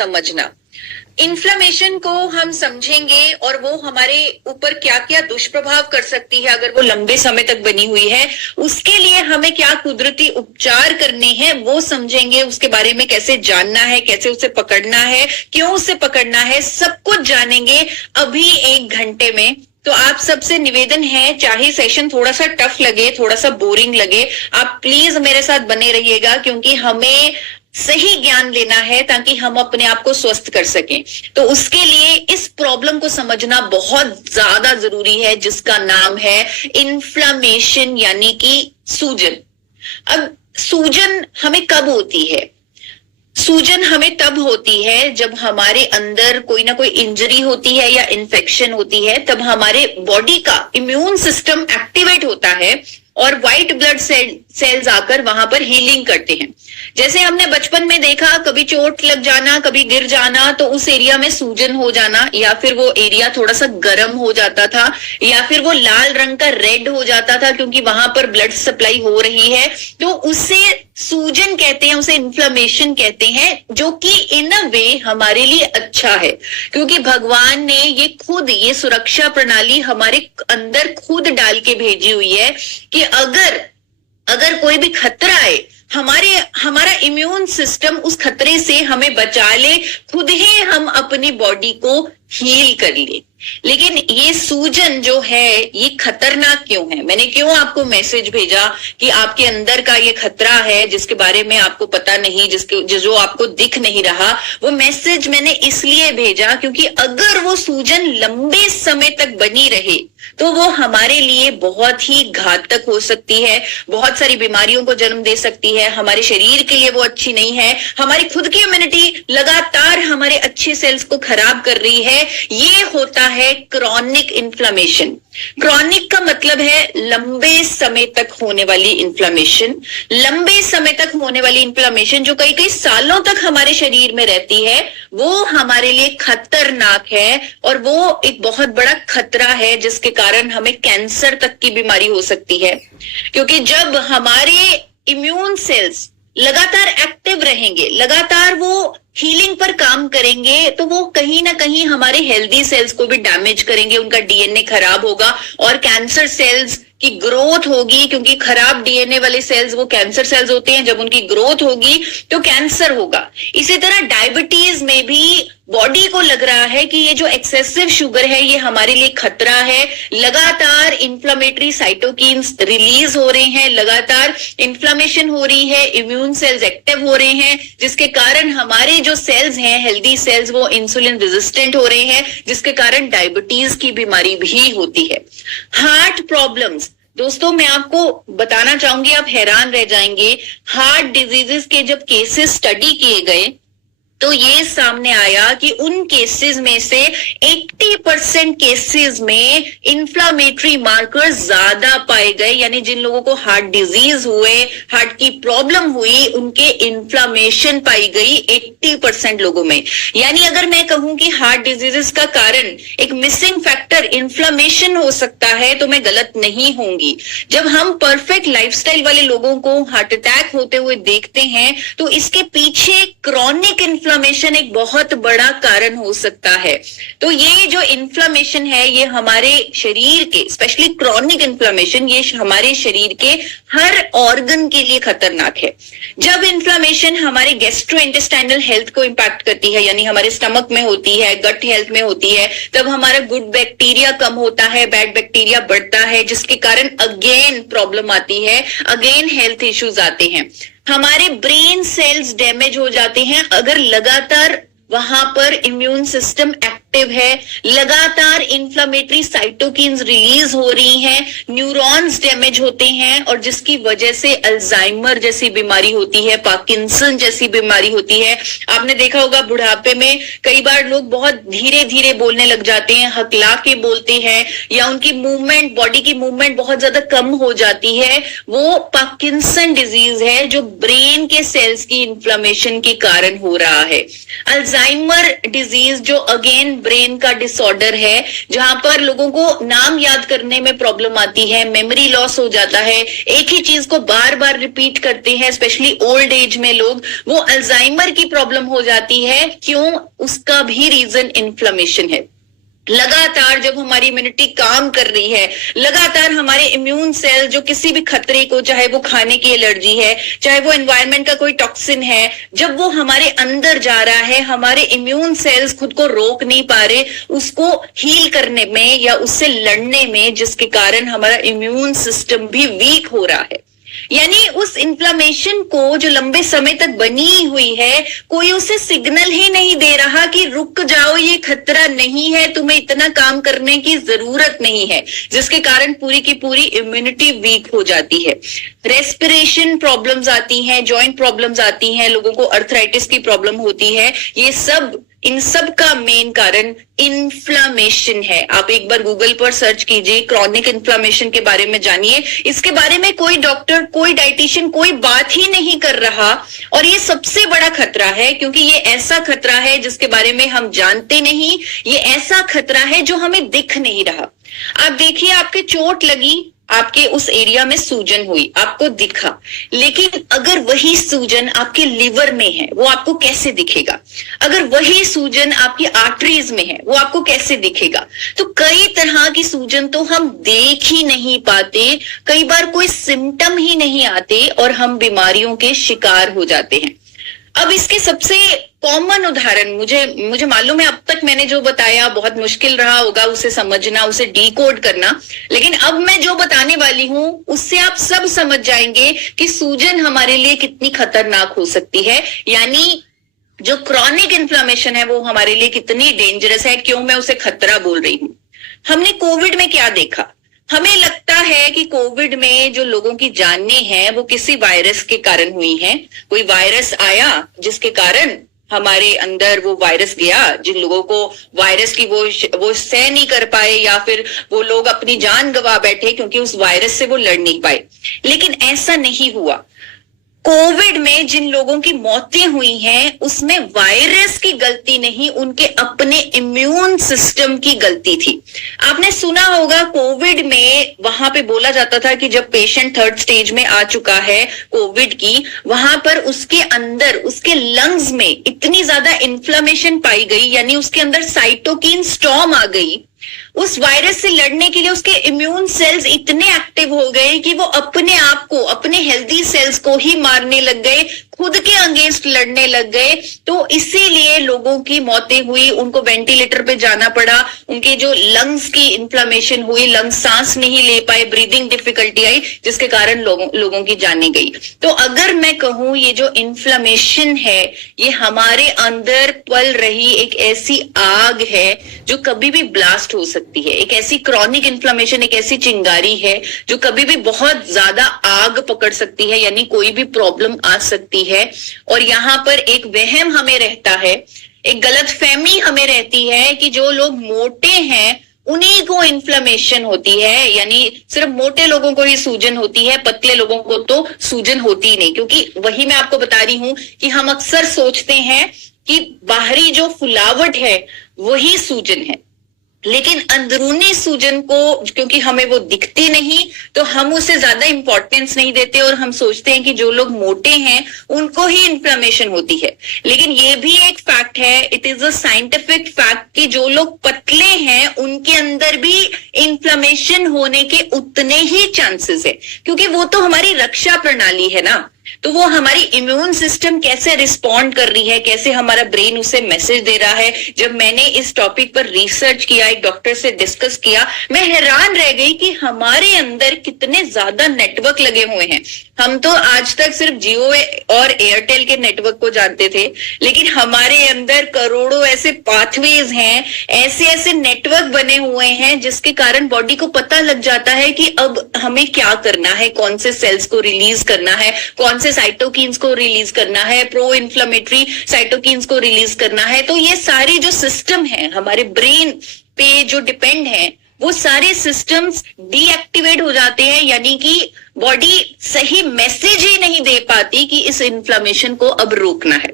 समझना। इन्फ्लेमेशन को हम समझेंगे और वो हमारे ऊपर क्या क्या दुष्प्रभाव कर सकती है अगर वो लंबे समय तक बनी हुई है, उसके लिए हमें क्या कुदरती उपचार करने हैं वो समझेंगे। उसके बारे में कैसे जानना है, कैसे उसे पकड़ना है, क्यों उसे पकड़ना है, सब कुछ जानेंगे अभी 1 घंटे में। तो आप सबसे निवेदन है, चाहे सेशन थोड़ा सा टफ लगे, थोड़ा सा बोरिंग लगे, आप प्लीज मेरे साथ बने रहिएगा, क्योंकि हमें सही ज्ञान लेना है ताकि हम अपने आप को स्वस्थ कर सकें। तो उसके लिए इस प्रॉब्लम को समझना बहुत ज्यादा जरूरी है, जिसका नाम है इन्फ्लेमेशन यानी कि सूजन। अब सूजन हमें कब होती है? सूजन हमें तब होती है जब हमारे अंदर कोई ना कोई इंजरी होती है या इन्फेक्शन होती है, तब हमारे बॉडी का इम्यून सिस्टम एक्टिवेट होता है और व्हाइट ब्लड सेल्स आकर वहां पर हीलिंग करते हैं। जैसे हमने बचपन में देखा, कभी चोट लग जाना, कभी गिर जाना, तो उस एरिया में सूजन हो जाना, या फिर वो एरिया थोड़ा सा गर्म हो जाता था, या फिर वो लाल रंग का रेड हो जाता था क्योंकि वहां पर ब्लड सप्लाई हो रही है, तो उसे सूजन कहते हैं, उसे इन्फ्लेमेशन कहते हैं, जो कि इन अ वे हमारे लिए अच्छा है, क्योंकि भगवान ने ये खुद ये सुरक्षा प्रणाली हमारे अंदर खुद डाल के भेजी हुई है कि अगर कोई भी खतरा आए, हमारा इम्यून सिस्टम उस खतरे से हमें बचा ले, खुद ही हम अपनी बॉडी को हील कर ले। लेकिन ये सूजन जो है ये खतरनाक क्यों है? मैंने क्यों आपको मैसेज भेजा कि आपके अंदर का ये खतरा है जिसके बारे में आपको पता नहीं, जो आपको दिख नहीं रहा, वो मैसेज मैंने इसलिए भेजा क्योंकि अगर वो सूजन लंबे समय तक बनी रहे तो वो हमारे लिए बहुत ही घातक हो सकती है, बहुत सारी बीमारियों को जन्म दे सकती है, हमारे शरीर के लिए वो अच्छी नहीं है, हमारी खुद की इम्यूनिटी लगातार हमारे अच्छे सेल्स को खराब कर रही है। ये होता है क्रॉनिक इन्फ्लेमेशन। क्रॉनिक का मतलब है लंबे समय तक होने वाली इन्फ्लेमेशन। लंबे समय तक होने वाली इन्फ्लेमेशन जो कई कई सालों तक हमारे शरीर में रहती है, वो हमारे लिए खतरनाक है और वो एक बहुत बड़ा खतरा है जिसके कारण हमें कैंसर तक की बीमारी हो सकती है। क्योंकि जब हमारे इम्यून सेल्स लगातार एक्टिव रहेंगे, लगातार वो हीलिंग पर काम करेंगे, तो वो कहीं ना कहीं हमारे हेल्दी सेल्स को भी डैमेज करेंगे, उनका डीएनए खराब होगा और कैंसर सेल्स की ग्रोथ होगी, क्योंकि खराब डीएनए वाले सेल्स वो कैंसर सेल्स होते हैं, जब उनकी ग्रोथ होगी तो कैंसर होगा। इसी तरह डायबिटीज में भी बॉडी को लग रहा है कि ये जो एक्सेसिव शुगर है ये हमारे लिए खतरा है, लगातार इन्फ्लेमेटरी साइटोकिन्स रिलीज हो रहे हैं, लगातार इन्फ्लेमेशन हो रही है, इम्यून सेल्स एक्टिव हो रहे हैं, जिसके कारण हमारे जो सेल्स हैं हेल्दी सेल्स वो इंसुलिन रेजिस्टेंट हो रहे हैं, जिसके कारण डायबिटीज की बीमारी भी होती है। हार्ट प्रॉब्लम्स, दोस्तों मैं आपको बताना चाहूंगी, आप हैरान रह जाएंगे। हार्ट डिजीजेस के जब केसेस स्टडी किए गए तो ये सामने आया कि उन केसेस में से 80% केसेस में इन्फ्लामेटरी मार्कर्स ज्यादा पाए गए, यानी जिन लोगों को हार्ट डिजीज हुए, हार्ट की प्रॉब्लम हुई, उनके इन्फ्लामेशन पाई गई 80% लोगों में। यानी अगर मैं कहूं कि हार्ट डिजीजेस का कारण एक मिसिंग फैक्टर इन्फ्लामेशन हो सकता है तो मैं गलत नहीं होंगी। जब हम परफेक्ट लाइफस्टाइल वाले लोगों को हार्ट अटैक होते हुए देखते हैं तो इसके पीछे क्रॉनिक इन्फ्लेमेशन एक बहुत बड़ा कारण हो सकता है। तो ये जो इन्फ्लेमेशन है ये हमारे शरीर के, स्पेशली क्रॉनिक इन्फ्लेमेशन, ये हमारे शरीर के हर ऑर्गन के लिए खतरनाक है। जब इन्फ्लेमेशन हमारे गैस्ट्रोइंटेस्टाइनल हेल्थ को इंपैक्ट करती है, यानी हमारे स्टमक में होती है, गट हेल्थ में होती है, तब हमारा गुड बैक्टीरिया कम होता है, बैड बैक्टीरिया बढ़ता है, जिसके कारण अगेन प्रॉब्लम आती है, अगेन हेल्थ इश्यूज आते हैं। हमारे ब्रेन सेल्स डैमेज हो जाते हैं अगर लगातार वहां पर इम्यून सिस्टम एक्टिव है, लगातार इन्फ्लेमेटरी साइटोकिन्स रिलीज हो रही हैं, न्यूरॉन्स डैमेज होते हैं और जिसकी वजह से अल्जाइमर जैसी बीमारी होती है, पार्किंसन जैसी बीमारी होती है। आपने देखा होगा बुढ़ापे में कई बार लोग बहुत धीरे धीरे बोलने लग जाते हैं, हकला के बोलते हैं, या उनकी मूवमेंट, बॉडी की मूवमेंट बहुत ज्यादा कम हो जाती है। वो पार्किंसन डिजीज है जो ब्रेन के सेल्स की इन्फ्लेमेशन के कारण हो रहा है। अल्जाइमर डिजीज जो अगेन ब्रेन का डिसऑर्डर है, जहां पर लोगों को नाम याद करने में प्रॉब्लम आती है, मेमोरी लॉस हो जाता है, एक ही चीज को बार बार रिपीट करते हैं, स्पेशली ओल्ड एज में लोग, वो अल्जाइमर की प्रॉब्लम हो जाती है। क्यों? उसका भी रीजन इन्फ्लेमेशन है। लगातार जब हमारी इम्यूनिटी काम कर रही है, लगातार हमारे इम्यून सेल जो किसी भी खतरे को, चाहे वो खाने की एलर्जी है, चाहे वो एनवायरनमेंट का कोई टॉक्सिन है, जब वो हमारे अंदर जा रहा है, हमारे इम्यून सेल्स खुद को रोक नहीं पा रहे उसको हील करने में या उससे लड़ने में, जिसके कारण हमारा इम्यून सिस्टम भी वीक हो रहा है। यानी उस इन्फ्लेमेशन को जो लंबे समय तक बनी हुई है, कोई उसे सिग्नल ही नहीं दे रहा कि रुक जाओ, ये खतरा नहीं है, तुम्हें इतना काम करने की जरूरत नहीं है, जिसके कारण पूरी की पूरी इम्यूनिटी वीक हो जाती है। रेस्पिरेशन प्रॉब्लम्स आती हैं, जॉइंट प्रॉब्लम्स आती हैं, लोगों को अर्थराइटिस की प्रॉब्लम होती है। ये सब, इन सब का मेन कारण इन्फ्लेमेशन है। आप एक बार गूगल पर सर्च कीजिए, क्रॉनिक इन्फ्लेमेशन के बारे में जानिए। इसके बारे में कोई डॉक्टर, कोई डाइटिशियन कोई बात ही नहीं कर रहा, और ये सबसे बड़ा खतरा है, क्योंकि ये ऐसा खतरा है जिसके बारे में हम जानते नहीं, ये ऐसा खतरा है जो हमें दिख नहीं रहा। आप देखिए, आपके चोट लगी, आपके उस एरिया में सूजन हुई, आपको दिखा, लेकिन अगर वही सूजन आपके लिवर में है, वो आपको कैसे दिखेगा? अगर वही सूजन आपकी आर्टरीज में है, वो आपको कैसे दिखेगा? तो कई तरह की सूजन तो हम देख ही नहीं पाते, कई बार कोई सिम्टम ही नहीं आते और हम बीमारियों के शिकार हो जाते हैं। अब इसके सबसे कॉमन उदाहरण, मुझे मालूम है अब तक मैंने जो बताया बहुत मुश्किल रहा होगा उसे समझना, उसे डिकोड करना, लेकिन अब मैं जो बताने वाली हूं उससे आप सब समझ जाएंगे कि सूजन हमारे लिए कितनी खतरनाक हो सकती है। यानी जो क्रॉनिक इन्फ्लेमेशन है वो हमारे लिए कितनी डेंजरस है। क्यों मैं उसे खतरा बोल रही हूं? हमने कोविड में क्या देखा? हमें लगता है कि कोविड में जो लोगों की जानें हैं वो किसी वायरस के कारण हुई हैं। कोई वायरस आया जिसके कारण हमारे अंदर वो वायरस गया, जिन लोगों को वायरस की वो सह नहीं कर पाए, या फिर वो लोग अपनी जान गंवा बैठे क्योंकि उस वायरस से वो लड़ नहीं पाए। लेकिन ऐसा नहीं हुआ। कोविड में जिन लोगों की मौतें हुई हैं उसमें वायरस की गलती नहीं, उनके अपने इम्यून सिस्टम की गलती थी। आपने सुना होगा कोविड में वहां पे बोला जाता था कि जब पेशेंट 3rd स्टेज में आ चुका है कोविड की, वहां पर उसके अंदर, उसके लंग्स में इतनी ज्यादा इन्फ्लेमेशन पाई गई, यानी उसके अंदर साइटोकिन स्टॉर्म आ गई। उस वायरस से लड़ने के लिए उसके इम्यून सेल्स इतने एक्टिव हो गए कि वो अपने आप को, अपने हेल्दी सेल्स को ही मारने लग गए, खुद के अगेंस्ट लड़ने लग गए। तो इसीलिए लोगों की मौतें हुई, उनको वेंटिलेटर पे जाना पड़ा, उनके जो लंग्स की इन्फ्लेमेशन हुई, लंग्स सांस नहीं ले पाए, ब्रीदिंग डिफिकल्टी आई, जिसके कारण लोगों की जानें गई। तो अगर मैं कहूं ये जो इन्फ्लेमेशन है ये हमारे अंदर पल रही एक ऐसी आग है जो कभी भी ब्लास्ट हो सकती है। एक ऐसी क्रॉनिक इन्फ्लेमेशन, एक ऐसी चिंगारी है जो कभी भी बहुत ज्यादा आग पकड़ सकती है, यानी कोई भी प्रॉब्लम आ सकती है। और यहां पर एक वहम हमें रहता है, एक गलतफहमी हमें रहती है कि जो लोग मोटे हैं उन्हीं को इन्फ्लेमेशन होती है, यानी सिर्फ मोटे लोगों को ही सूजन होती है, पतले लोगों को तो सूजन होती ही नहीं। क्योंकि वही मैं आपको बता रही हूं कि हम अक्सर सोचते हैं कि बाहरी जो फुलावट है वही सूजन है, लेकिन अंदरूनी सूजन को क्योंकि हमें वो दिखती नहीं तो हम उसे ज्यादा इंपॉर्टेंस नहीं देते और हम सोचते हैं कि जो लोग मोटे हैं उनको ही इन्फ्लेमेशन होती है। लेकिन ये भी एक फैक्ट है, it is a scientific fact कि जो लोग पतले हैं उनके अंदर भी इन्फ्लेमेशन होने के उतने ही चांसेस है, क्योंकि वो तो हमारी रक्षा प्रणाली है ना। तो वो हमारी इम्यून सिस्टम कैसे रिस्पॉन्ड कर रही है, कैसे हमारा ब्रेन उसे मैसेज दे रहा है। जब मैंने इस टॉपिक पर रिसर्च किया, एक डॉक्टर से डिस्कस किया, मैं हैरान रह गई कि हमारे अंदर कितने ज्यादा नेटवर्क लगे हुए हैं। हम तो आज तक सिर्फ जियो और एयरटेल के नेटवर्क को जानते थे, लेकिन हमारे अंदर करोड़ों ऐसे पाथवेज हैं, ऐसे ऐसे नेटवर्क बने हुए हैं जिसके कारण बॉडी को पता लग जाता है कि अब हमें क्या करना है, कौन से सेल्स को रिलीज करना है, कौन से साइटोकिन्स को रिलीज करना है, प्रो इन्फ्लेमेटरी साइटोकिन्स को रिलीज करना है। तो ये सारी जो सिस्टम है हमारे ब्रेन पे जो डिपेंड है, वो सारे सिस्टम्स डीएक्टिवेट हो जाते हैं, यानी कि बॉडी सही मैसेज ही नहीं दे पाती कि इस इन्फ्लेमेशन को अब रोकना है।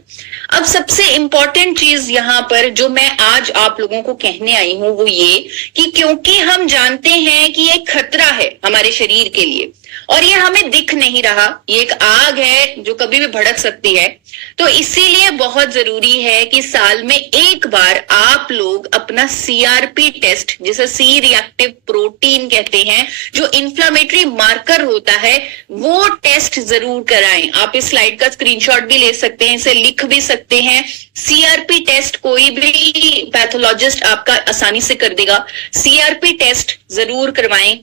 अब सबसे इंपॉर्टेंट चीज यहाँ पर जो मैं आज आप लोगों को कहने आई हूं वो ये कि क्योंकि हम जानते हैं कि ये खतरा है हमारे शरीर के लिए और ये हमें दिख नहीं रहा, ये एक आग है जो कभी भी भड़क सकती है, तो इसीलिए बहुत जरूरी है कि साल में एक बार आप लोग अपना सीआरपी टेस्ट, जिसे सी रिएक्टिव प्रोटीन कहते हैं, जो इन्फ्लामेटरी मार्कर होता है, वो टेस्ट जरूर कराएं। आप इस स्लाइड का स्क्रीनशॉट भी ले सकते हैं, इसे लिख भी सकते हैं। सीआरपी टेस्ट कोई भी पैथोलॉजिस्ट आपका आसानी से कर देगा। सीआरपी टेस्ट जरूर करवाएं।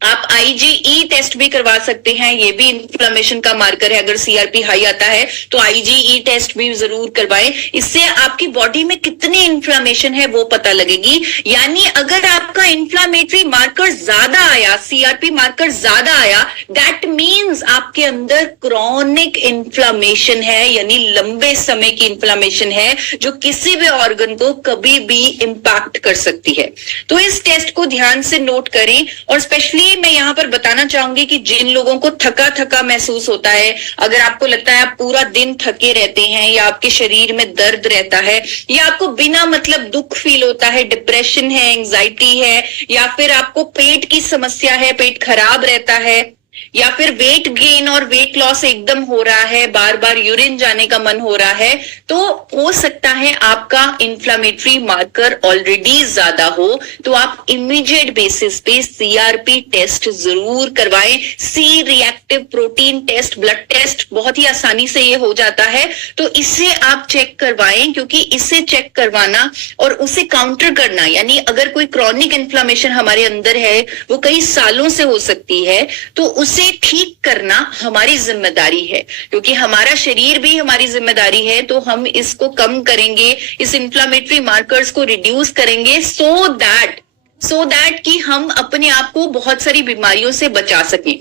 आप आईजीई टेस्ट भी करवा सकते हैं, ये भी इन्फ्लेमेशन का मार्कर है। अगर सीआरपी हाई आता है तो आईजीई टेस्ट भी जरूर करवाएं, इससे आपकी बॉडी में कितनी इन्फ्लेमेशन है वो पता लगेगी। यानी अगर आपका इन्फ्लेमेटरी मार्कर ज्यादा आया, सीआरपी मार्कर ज्यादा आया, दैट मीन्स आपके अंदर क्रॉनिक इन्फ्लेमेशन है, यानी लंबे समय की इन्फ्लेमेशन है जो किसी भी ऑर्गन को कभी भी इंपैक्ट कर सकती है। तो इस टेस्ट को ध्यान से नोट करें। और स्पेशली मैं यहां पर बताना चाहूंगी कि जिन लोगों को थका थका महसूस होता है, अगर आपको लगता है आप पूरा दिन थके रहते हैं, या आपके शरीर में दर्द रहता है, या आपको बिना मतलब दुख फील होता है, डिप्रेशन है, एंजाइटी है, या फिर आपको पेट की समस्या है, पेट खराब रहता है, या फिर वेट गेन और वेट लॉस एकदम हो रहा है, बार बार यूरिन जाने का मन हो रहा है, तो हो सकता है आपका इन्फ्लामेटरी मार्कर ऑलरेडी ज्यादा हो। तो आप इमीडिएट बेसिस पे सीआरपी टेस्ट जरूर करवाएं। C reactive protein test, blood test बहुत ही आसानी से ये हो जाता है, तो इसे आप चेक करवाएं, क्योंकि इसे चेक करवाना और उसे काउंटर करना, यानी अगर कोई क्रॉनिक इन्फ्लामेशन हमारे अंदर है, वो कई सालों से हो सकती है, तो उसे ठीक करना हमारी जिम्मेदारी है, क्योंकि हमारा शरीर भी हमारी जिम्मेदारी है। तो हम इसको कम करेंगे, इस इन्फ्लामेटरी मार्कर्स को रिड्यूस करेंगे, सो दैट कि हम अपने आप को बहुत सारी बीमारियों से बचा सकें।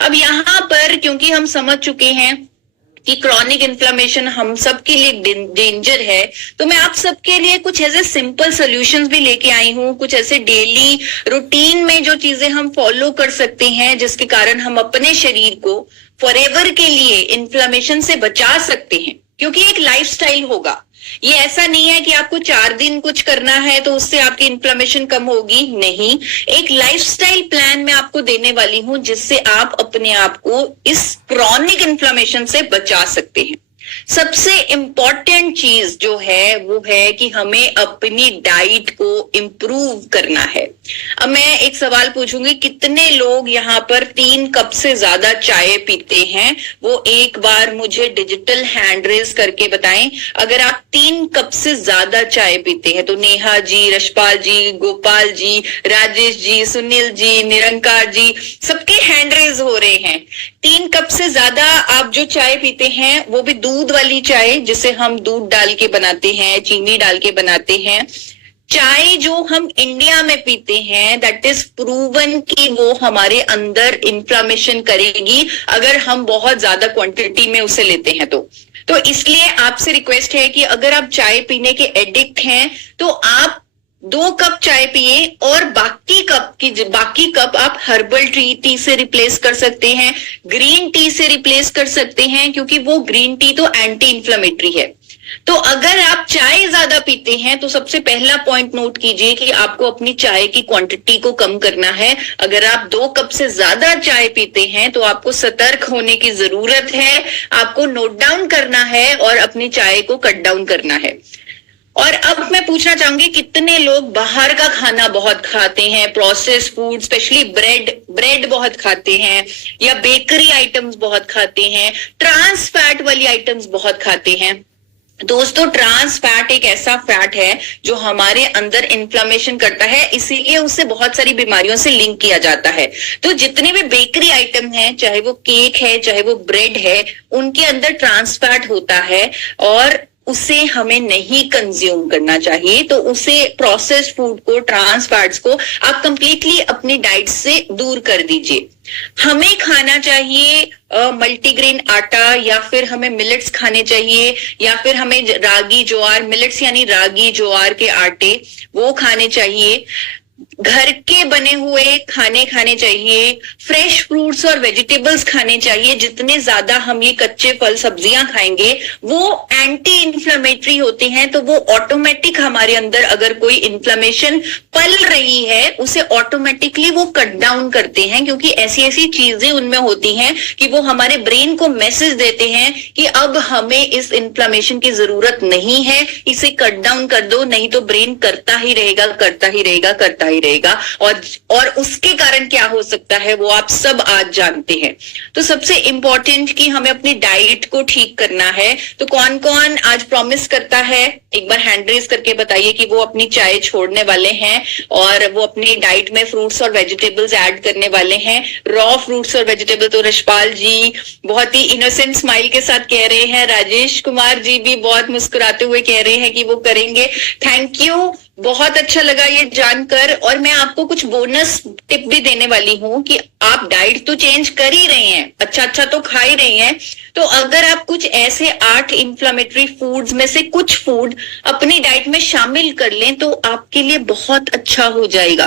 अब यहां पर क्योंकि हम समझ चुके हैं कि क्रॉनिक इन्फ्लेमेशन हम सबके लिए डेंजर है, तो मैं आप सबके लिए कुछ ऐसे सिंपल सॉल्यूशंस भी लेके आई हूं, कुछ ऐसे डेली रूटीन में जो चीजें हम फॉलो कर सकते हैं, जिसके कारण हम अपने शरीर को फॉरएवर के लिए इन्फ्लेमेशन से बचा सकते हैं। क्योंकि एक लाइफस्टाइल होगा, ये ऐसा नहीं है कि आपको 4 दिन कुछ करना है तो उससे आपकी इन्फ्लेमेशन कम होगी, नहीं। एक लाइफस्टाइल प्लान मैं आपको देने वाली हूं, जिससे आप अपने आप को इस क्रॉनिक इन्फ्लेमेशन से बचा सकते हैं। सबसे इंपॉर्टेंट चीज जो है वो है कि हमें अपनी डाइट को इंप्रूव करना है। अब मैं एक सवाल पूछूंगी, कितने लोग यहाँ पर 3 कप से ज्यादा चाय पीते हैं? वो एक बार मुझे डिजिटल हैंड रेज करके बताएं। अगर आप 3 कप से ज्यादा चाय पीते हैं तो नेहा जी, रशपाल जी, गोपाल जी, राजेश जी, सुनील जी, निरंकार जी, सबके हैंड रेज हो रहे हैं। 3 कप से ज्यादा आप जो चाय पीते हैं, वो भी दूध वाली चाय, जिसे हम दूध डाल के बनाते हैं, चीनी डाल के बनाते हैं। चाय जो हम इंडिया में पीते हैं, दैट इज प्रूवन कि वो हमारे अंदर इन्फ्लामेशन करेगी अगर हम बहुत ज्यादा क्वांटिटी में उसे लेते हैं तो इसलिए आपसे रिक्वेस्ट है कि अगर आप चाय पीने के एडिक्ट हैं तो आप 2 कप चाय पिए, और बाकी कप आप हर्बल टी से रिप्लेस कर सकते हैं, ग्रीन टी से रिप्लेस कर सकते हैं, क्योंकि वो ग्रीन टी तो एंटी इन्फ्लेमेटरी है। तो अगर आप चाय ज्यादा पीते हैं तो सबसे पहला पॉइंट नोट कीजिए कि आपको अपनी चाय की क्वांटिटी को कम करना है। अगर आप 2 कप से ज्यादा चाय पीते हैं तो आपको सतर्क होने की जरूरत है, आपको नोट डाउन करना है और अपनी चाय को कट डाउन करना है। और अब मैं पूछना चाहूंगी, कितने लोग बाहर का खाना बहुत खाते हैं, प्रोसेस्ड फूड, स्पेशली ब्रेड बहुत खाते हैं, या बेकरी आइटम्स बहुत खाते हैं, ट्रांस फैट वाली आइटम्स बहुत खाते हैं। दोस्तों, ट्रांस फैट एक ऐसा फैट है जो हमारे अंदर इन्फ्लेमेशन करता है, इसीलिए उससे बहुत सारी बीमारियों से लिंक किया जाता है। तो जितने भी बेकरी आइटम हैं, चाहे वो केक है, चाहे वो ब्रेड है, उनके अंदर ट्रांस फैट होता है और उसे हमें नहीं कंज्यूम करना चाहिए। तो उसे, प्रोसेस्ड फूड को, ट्रांस फैट्स को आप कंप्लीटली अपनी डाइट से दूर कर दीजिए। हमें खाना चाहिए मल्टीग्रेन आटा, या फिर हमें मिलेट्स खाने चाहिए, या फिर हमें रागी ज्वार, मिलेट्स यानी रागी ज्वार के आटे, वो खाने चाहिए। घर के बने हुए खाने खाने चाहिए, फ्रेश फ्रूट्स और वेजिटेबल्स खाने चाहिए। जितने ज्यादा हम ये कच्चे फल सब्जियां खाएंगे वो एंटी इन्फ्लेमेटरी होते हैं, तो वो ऑटोमेटिक हमारे अंदर अगर कोई इन्फ्लेमेशन पल रही है उसे ऑटोमेटिकली वो कट डाउन करते हैं, क्योंकि ऐसी ऐसी चीजें उनमें होती हैं कि वो हमारे ब्रेन को मैसेज देते हैं कि अब हमें इस इन्फ्लेमेशन की जरूरत नहीं है, इसे कट डाउन कर दो, नहीं तो ब्रेन करता ही रहेगा करता ही रहेगा करता ही रहेगा। और उसके कारण क्या हो सकता है वो आप सब आज जानते हैं। तो सबसे इंपॉर्टेंट कि हमें अपनी डाइट को ठीक करना है। तो कौन कौन आज प्रॉमिस करता है, एक बार हैंड रेज करके बताइए कि वो अपनी चाय छोड़ने वाले हैं और वो अपनी डाइट में फ्रूट्स और वेजिटेबल्स ऐड करने वाले हैं। रॉ फ्रूट्स और वेजिटेबल तो रशपाल जी बहुत ही इनोसेंट स्माइल के साथ कह रहे हैं, राजेश कुमार जी भी बहुत मुस्कुराते हुए कह रहे हैं कि वो करेंगे। थैंक यू, बहुत अच्छा लगा ये जानकर। और मैं आपको कुछ बोनस टिप भी देने वाली हूं कि आप डाइट तो चेंज कर ही रहे हैं, अच्छा अच्छा तो खा ही रहे हैं, तो अगर आप कुछ ऐसे 8 इंफ्लेमेटरी फूड्स में से कुछ फूड अपनी डाइट में शामिल कर लें तो आपके लिए बहुत अच्छा हो जाएगा।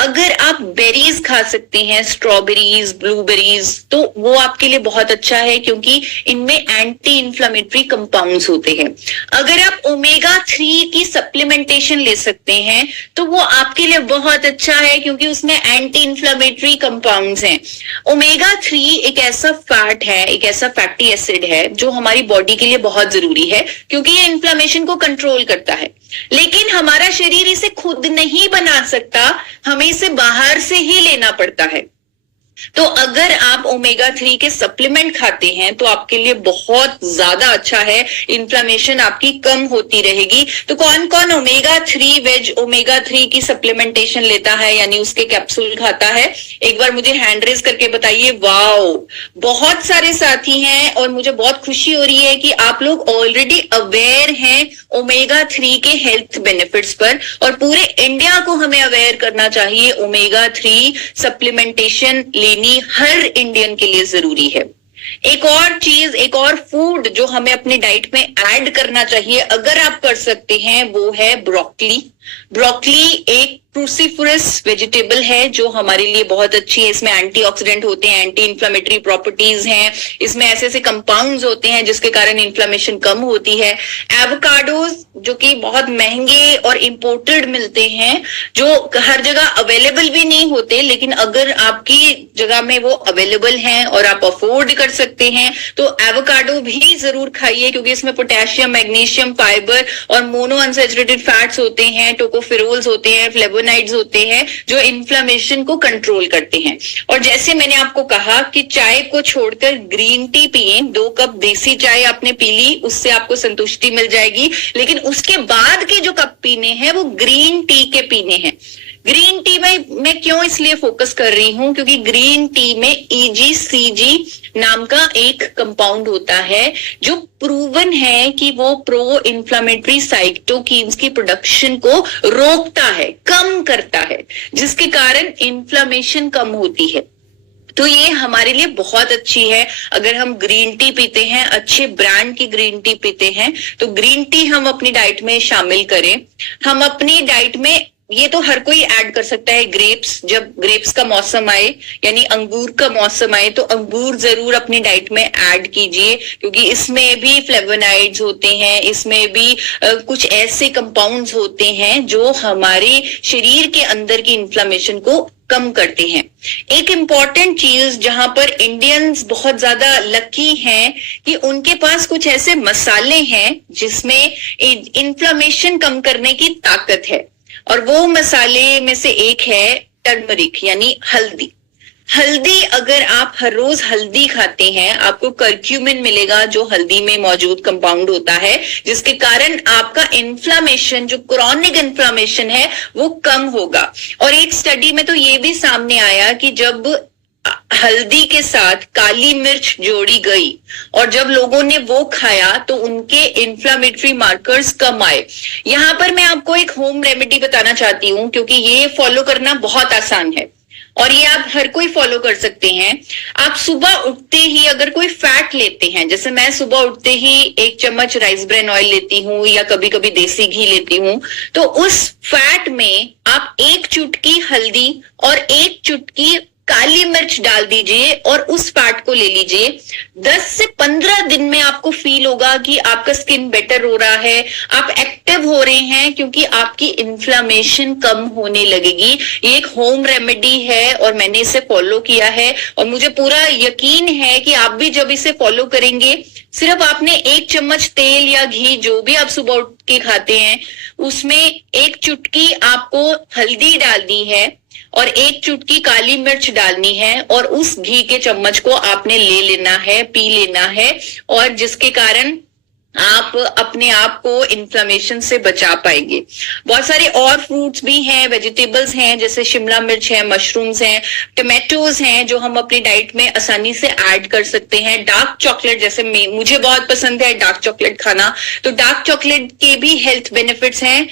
अगर आप बेरीज खा सकते हैं, स्ट्रॉबेरीज, ब्लूबेरीज, तो वो आपके लिए बहुत अच्छा है क्योंकि इनमें एंटी इंफ्लेमेटरी कंपाउंड्स होते हैं। अगर आप ओमेगा 3 की सप्लीमेंटेशन ले सकते हैं तो वो आपके लिए बहुत अच्छा है क्योंकि उसमें एंटी इंफ्लेमेटरी कंपाउंड्स हैं। ओमेगा 3 एक ऐसा फैट है, एक ऐसा फैटी एसिड है जो हमारी बॉडी के लिए बहुत जरूरी है क्योंकि ये इन्फ्लेमेशन को कंट्रोल करता है, लेकिन हमारा शरीर इसे खुद नहीं बना सकता, हमें इसे बाहर से ही लेना पड़ता है। तो अगर आप ओमेगा 3 के सप्लीमेंट खाते हैं तो आपके लिए बहुत ज्यादा अच्छा है, इन्फ्लेमेशन आपकी कम होती रहेगी। तो कौन कौन ओमेगा 3 वेज ओमेगा 3 की सप्लीमेंटेशन लेता है यानी उसके कैप्सूल खाता है, एक बार मुझे हैंड रेज करके बताइए। वाओ, बहुत सारे साथी हैं और मुझे बहुत खुशी हो रही है कि आप लोग ऑलरेडी अवेयर हैं ओमेगा 3 के हेल्थ बेनिफिट्स पर, और पूरे इंडिया को हमें अवेयर करना चाहिए ओमेगा 3 सप्लीमेंटेशन लेनी हर इंडियन के लिए जरूरी है। एक और चीज, एक और फूड जो हमें अपनी डाइट में ऐड करना चाहिए अगर आप कर सकते हैं वो है ब्रोकली। ब्रोकली एक क्रूसीफरस वेजिटेबल है जो हमारे लिए बहुत अच्छी है। इसमें एंटीऑक्सीडेंट होते हैं, एंटी इंफ्लेमेटरी प्रॉपर्टीज हैं, इसमें ऐसे ऐसे कंपाउंड्स होते हैं जिसके कारण इन्फ्लेमेशन कम होती है। एवोकाडोज जो कि बहुत महंगे और इंपोर्टेड मिलते हैं, जो हर जगह अवेलेबल भी नहीं होते, लेकिन अगर आपकी जगह में वो अवेलेबल हैं और आप अफोर्ड कर सकते हैं तो एवोकाडो भी जरूर खाइए क्योंकि इसमें पोटेशियम, मैग्नीशियम, फाइबर और मोनो अनसैचुरेटेड फैट्स होते हैं, टोकोफेरोल्स होते हैं, फ्लेवोनाइड्स होते हैं जो इन्फ्लेमेशन को कंट्रोल करते हैं। और जैसे मैंने आपको कहा कि चाय को छोड़कर ग्रीन टी पिए, 2 कप देसी चाय आपने पी ली उससे आपको संतुष्टि मिल जाएगी, लेकिन उसके बाद के जो कप पीने हैं वो ग्रीन टी के पीने हैं। ग्रीन टी में मैं क्यों इसलिए फोकस कर रही हूं क्योंकि ग्रीन टी में EGCG नाम का एक कंपाउंड होता है जो प्रूवन है कि वो प्रो इन्फ्लेमेटरी साइटोकिन्स की प्रोडक्शन को रोकता है, कम करता है, जिसके कारण इन्फ्लेमेशन कम होती है। तो ये हमारे लिए बहुत अच्छी है। अगर हम ग्रीन टी पीते हैं, अच्छे ब्रांड की ग्रीन टी पीते हैं, तो ग्रीन टी हम अपनी डाइट में शामिल करें। हम अपनी डाइट में ये तो हर कोई ऐड कर सकता है ग्रेप्स, जब ग्रेप्स का मौसम आए यानी अंगूर का मौसम आए तो अंगूर जरूर अपनी डाइट में ऐड कीजिए क्योंकि इसमें भी फ्लेवोनाइड्स होते हैं, इसमें भी कुछ ऐसे कंपाउंड्स होते हैं जो हमारे शरीर के अंदर की इन्फ्लेमेशन को कम करते हैं। एक इम्पॉर्टेंट चीज जहां पर इंडियंस बहुत ज्यादा लकी हैं कि उनके पास कुछ ऐसे मसाले हैं जिसमें इन्फ्लेमेशन कम करने की ताकत है, और वो मसाले में से एक है टर्मरिक यानी हल्दी। हल्दी, अगर आप हर रोज हल्दी खाते हैं आपको कर्क्यूमिन मिलेगा जो हल्दी में मौजूद कंपाउंड होता है, जिसके कारण आपका इन्फ्लेमेशन, जो क्रॉनिक इन्फ्लेमेशन है, वो कम होगा। और एक स्टडी में तो ये भी सामने आया कि जब हल्दी के साथ काली मिर्च जोड़ी गई और जब लोगों ने वो खाया तो उनके इन्फ्लेमेटरी मार्कर्स कम आए। यहां पर मैं आपको एक होम रेमेडी बताना चाहती हूं क्योंकि ये फॉलो करना बहुत आसान है। और ये आप हर कोई फॉलो कर सकते हैं। आप सुबह उठते ही अगर कोई फैट लेते हैं, जैसे मैं सुबह उठते ही 1 चम्मच राइस ब्रेन ऑयल लेती हूँ या कभी कभी देसी घी लेती हूँ, तो उस फैट में आप 1 चुटकी हल्दी और 1 चुटकी काली मिर्च डाल दीजिए और उस फैट को ले लीजिए। 10 से 15 दिन में आपको फील होगा कि आपका स्किन बेटर हो रहा है, आप एक्टिव हो रहे हैं, क्योंकि आपकी इन्फ्लामेशन कम होने लगेगी। ये एक होम रेमेडी है और मैंने इसे फॉलो किया है और मुझे पूरा यकीन है कि आप भी जब इसे फॉलो करेंगे, सिर्फ आपने 1 चम्मच तेल या घी जो भी आप सुबह उठ के खाते हैं उसमें 1 चुटकी आपको हल्दी डालनी है और 1 चुटकी काली मिर्च डालनी है और उस घी के चम्मच को आपने ले लेना है, पी लेना है, और जिसके कारण आप अपने आप को इन्फ्लेमेशन से बचा पाएंगे। बहुत सारे और फ्रूट्स भी हैं, वेजिटेबल्स हैं, जैसे शिमला मिर्च है, मशरूम्स हैं, टमाटोज हैं, जो हम अपनी डाइट में आसानी से ऐड कर सकते हैं। डार्क चॉकलेट, जैसे मुझे बहुत पसंद है डार्क चॉकलेट खाना, तो डार्क चॉकलेट के भी हेल्थ बेनिफिट्स हैं,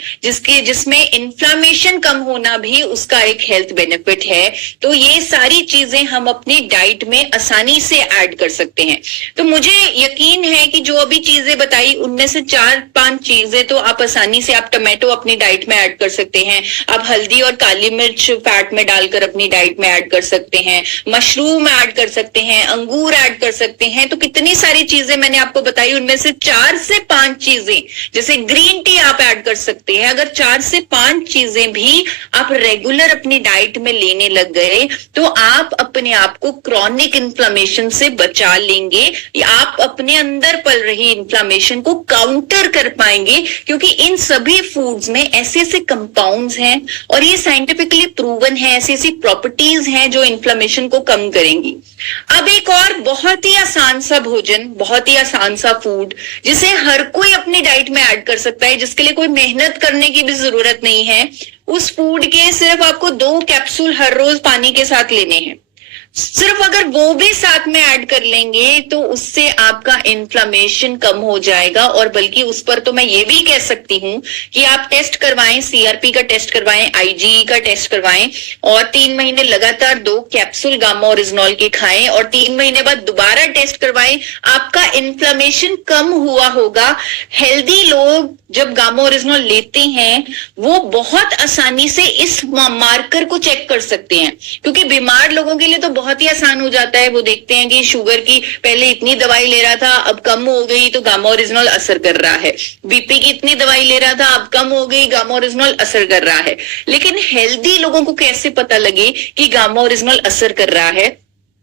जिसमें इन्फ्लेमेशन कम होना भी उसका एक हेल्थ बेनिफिट है। तो ये सारी चीजें हम अपनी डाइट में आसानी से ऐड कर सकते हैं। तो मुझे यकीन है कि जो अभी चीजें बताई उनमें से 4-5 चीजें तो आप आसानी से, आप टमाटो अपनी डाइट में ऐड कर सकते हैं, आप हल्दी और काली मिर्च फैट में डालकर अपनी डाइट में ऐड कर सकते हैं, मशरूम ऐड कर सकते हैं, अंगूर ऐड कर सकते हैं। तो कितनी सारी चीजें मैंने आपको बताई, उनमें से 4 से 5 चीजें, जैसे ग्रीन टी आप ऐड कर सकते हैं। अगर 4 से 5 चीजें भी आप रेगुलर अपनी डाइट में लेने लग गए तो आप अपने आप को क्रॉनिक इन्फ्लेमेशन से बचा लेंगे, आप अपने अंदर पल रही इन्फ्लेमेशन को काउंटर कर पाएंगे, क्योंकि इन सभी फूड्स में ऐसे ऐसे कंपाउंड्स हैं और ये साइंटिफिकली प्रूवन है, ऐसी ऐसी प्रॉपर्टीज हैं जो इन्फ्लेमेशन को कम करेंगी। अब एक और बहुत ही आसान सा भोजन, बहुत ही आसान सा फूड जिसे हर कोई अपनी डाइट में ऐड कर सकता है, जिसके लिए कोई मेहनत करने की भी जरूरत नहीं है। उस फूड के सिर्फ आपको 2 कैप्सूल हर रोज पानी के साथ लेने हैं। सिर्फ अगर वो भी साथ में ऐड कर लेंगे तो उससे आपका इन्फ्लेमेशन कम हो जाएगा। और बल्कि उस पर तो मैं ये भी कह सकती हूं कि आप टेस्ट करवाएं, सीआरपी का टेस्ट करवाएं, आईजी का टेस्ट करवाएं और 3 महीने लगातार 2 कैप्सूल गामा ओरिजिनॉल के खाएं और 3 महीने बाद दोबारा टेस्ट करवाएं, आपका इन्फ्लेमेशन कम हुआ होगा। हेल्दी लोग जब गामा ओरिजिनॉल लेते हैं वो बहुत आसानी से इस मार्कर को चेक कर सकते हैं, क्योंकि बीमार लोगों के लिए तो बहुत ही आसान हो जाता है। वो देखते हैं कि शुगर की पहले इतनी दवाई ले रहा था, अब कम हो गई तो गामा ओरिजिनॉल असर कर रहा है, बीपी की इतनी दवाई ले रहा था, अब कम हो गई, गामा ओरिजिनॉल असर कर रहा है। लेकिन हेल्दी लोगों को कैसे पता लगे कि गामा ओरिजिनॉल असर कर रहा है?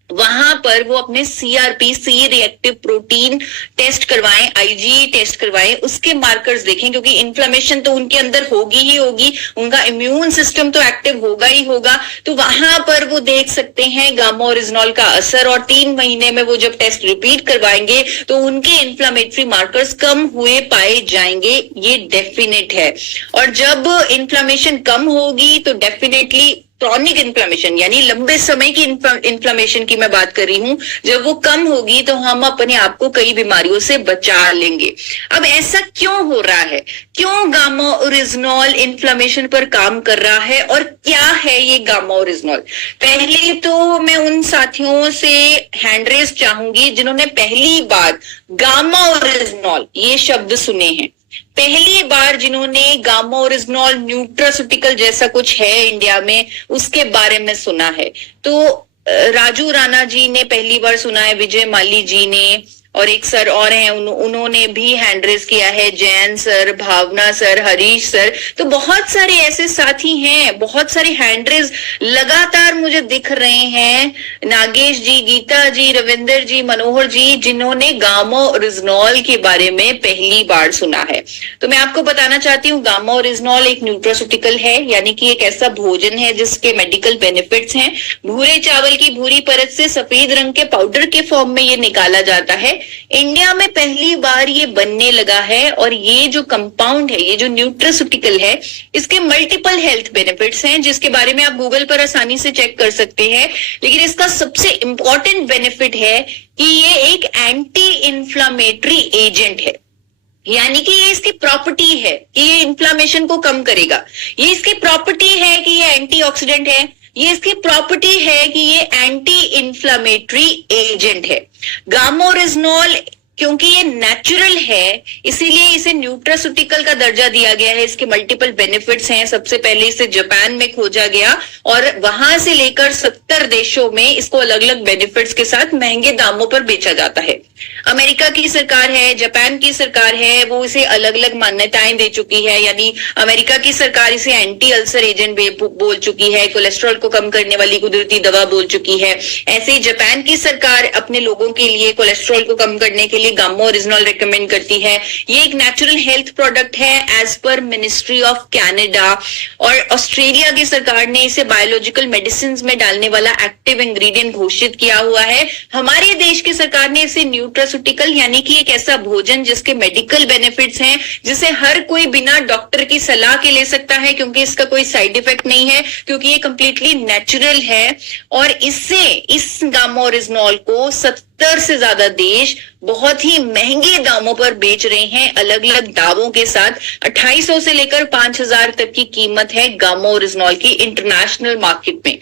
वहां पर वो अपने CRP, C reactive protein test करवाएं, आईजी टेस्ट करवाएं, उसके मार्कर्स देखें, क्योंकि इन्फ्लेमेशन तो उनके अंदर होगी ही होगी, उनका इम्यून सिस्टम तो एक्टिव होगा ही होगा। तो वहां पर वो देख सकते हैं गामा ओरिजिनॉल का असर, और 3 महीने में वो जब टेस्ट रिपीट करवाएंगे तो उनके इन्फ्लेमेटरी मार्कर्स कम हुए पाए जाएंगे, ये डेफिनेट है। और जब इन्फ्लेमेशन कम होगी तो डेफिनेटली क्रॉनिक इन्फ्लेमेशन, यानी लंबे समय की इन्फ्लेमेशन की मैं बात कर रही हूं, जब वो कम होगी तो हम अपने आप को कई बीमारियों से बचा लेंगे। अब ऐसा क्यों हो रहा है? क्यों गामा ओरिजिनॉल इन्फ्लेमेशन पर काम कर रहा है और क्या है ये गामा ओरिजिनॉल? पहले तो मैं उन साथियों से हैंड रेज चाहूंगी जिन्होंने पहली बार गामा ओरिजिनॉल ये शब्द सुने हैं, पहली बार जिन्होंने गामा ओरिजिनॉल न्यूट्रास्यूटिकल जैसा कुछ है इंडिया में उसके बारे में सुना है। तो राजू राणा जी ने पहली बार सुना है, विजय माली जी ने, और एक सर और हैं उन्होंने भी हैंड रेज किया है, जैन सर, भावना सर, हरीश सर। तो बहुत सारे ऐसे साथी हैं, बहुत सारे हैंड रेज लगातार मुझे दिख रहे हैं, नागेश जी, गीता जी, रविंदर जी, मनोहर जी, जिन्होंने गामा ओरिजिनॉल के बारे में पहली बार सुना है। तो मैं आपको बताना चाहती हूँ, गामा ओरिजिनॉल एक न्यूट्रास्यूटिकल है, यानी कि एक ऐसा भोजन है जिसके मेडिकल बेनिफिट्स हैं। भूरे चावल की भूरी परत से सफेद रंग के पाउडर के फॉर्म में ये निकाला जाता है। इंडिया में पहली बार ये बनने लगा है और ये जो कंपाउंड है, ये जो न्यूट्रास्यूटिकल है, इसके मल्टीपल हेल्थ बेनिफिट्स हैं जिसके बारे में आप गूगल पर आसानी से चेक कर सकते हैं। लेकिन इसका सबसे इंपॉर्टेंट बेनिफिट है कि ये एक एंटी इन्फ्लामेटरी एजेंट है, यानी कि ये इसकी प्रॉपर्टी है कि ये इन्फ्लामेशन को कम करेगा। ये इसकी प्रॉपर्टी है कि ये एंटीऑक्सीडेंट है, ये इसकी प्रॉपर्टी है कि ये एंटी इन्फ्लामेटरी एजेंट है। गामोरिजनॉल क्योंकि ये नेचुरल है इसीलिए इसे न्यूट्रास्यूटिकल का दर्जा दिया गया है। इसके मल्टीपल बेनिफिट्स हैं। सबसे पहले इसे जापान में खोजा गया और वहां से लेकर 70 देशों में इसको अलग अलग बेनिफिट्स के साथ महंगे दामों पर बेचा जाता है। अमेरिका की सरकार है, जापान की सरकार है, वो इसे अलग अलग मान्यताएं दे चुकी है। यानी अमेरिका की सरकार इसे एंटी अल्सर एजेंट बोल चुकी है, कोलेस्ट्रॉल को कम करने वाली कुदरती दवा बोल चुकी है। ऐसे ही जापान की सरकार अपने लोगों के लिए कोलेस्ट्रॉल को कम करने के लिए गामोरिजनॉल रिकमेंड करती है। ये एक नेचुरल हेल्थ प्रोडक्ट है as per ministry of Canada. और ऑस्ट्रेलिया की सरकार ने इसे बायोलॉजिकल मेडिसिन में डालने वाला एक्टिव इंग्रेडिएंट घोषित किया हुआ है। हमारे देश की सरकार ने इसे न्यूट्रास्यूटिकल यानी कि एक ऐसा भोजन जिसके मेडिकल बेनिफिट्स हैं, जिसे हर कोई बिना डॉक्टर की सलाह के ले सकता है क्योंकि इसका कोई साइड इफेक्ट नहीं है, क्योंकि ये कंप्लीटली नेचुरल है। और इससे इस गामोरिजनॉल को 70 से ज्यादा देश बहुत ही महंगे दामों पर बेच रहे हैं, अलग अलग दावों के साथ। 2800 से लेकर 5000 तक की कीमत है गामोरिजनॉल की इंटरनेशनल मार्केट में।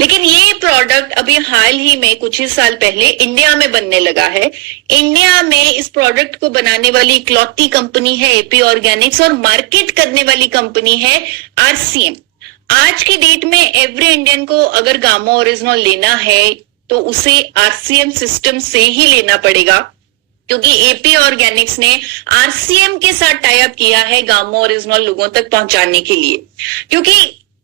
लेकिन ये प्रोडक्ट अभी हाल ही में कुछ ही साल पहले इंडिया में बनने लगा है। इंडिया में इस प्रोडक्ट को बनाने वाली इकलौती कंपनी है एपी ऑर्गेनिक्स और मार्केट करने वाली कंपनी है आरसीएम। आज की डेट में एवरी इंडियन को अगर गामोरिजनॉल लेना है तो उसे आरसीएम सिस्टम से ही लेना पड़ेगा, क्योंकि एपी ऑर्गेनिक्स ने आरसीएम के साथ टाई अप किया है गामोरिजनॉल लोगों तक पहुंचाने के लिए। क्योंकि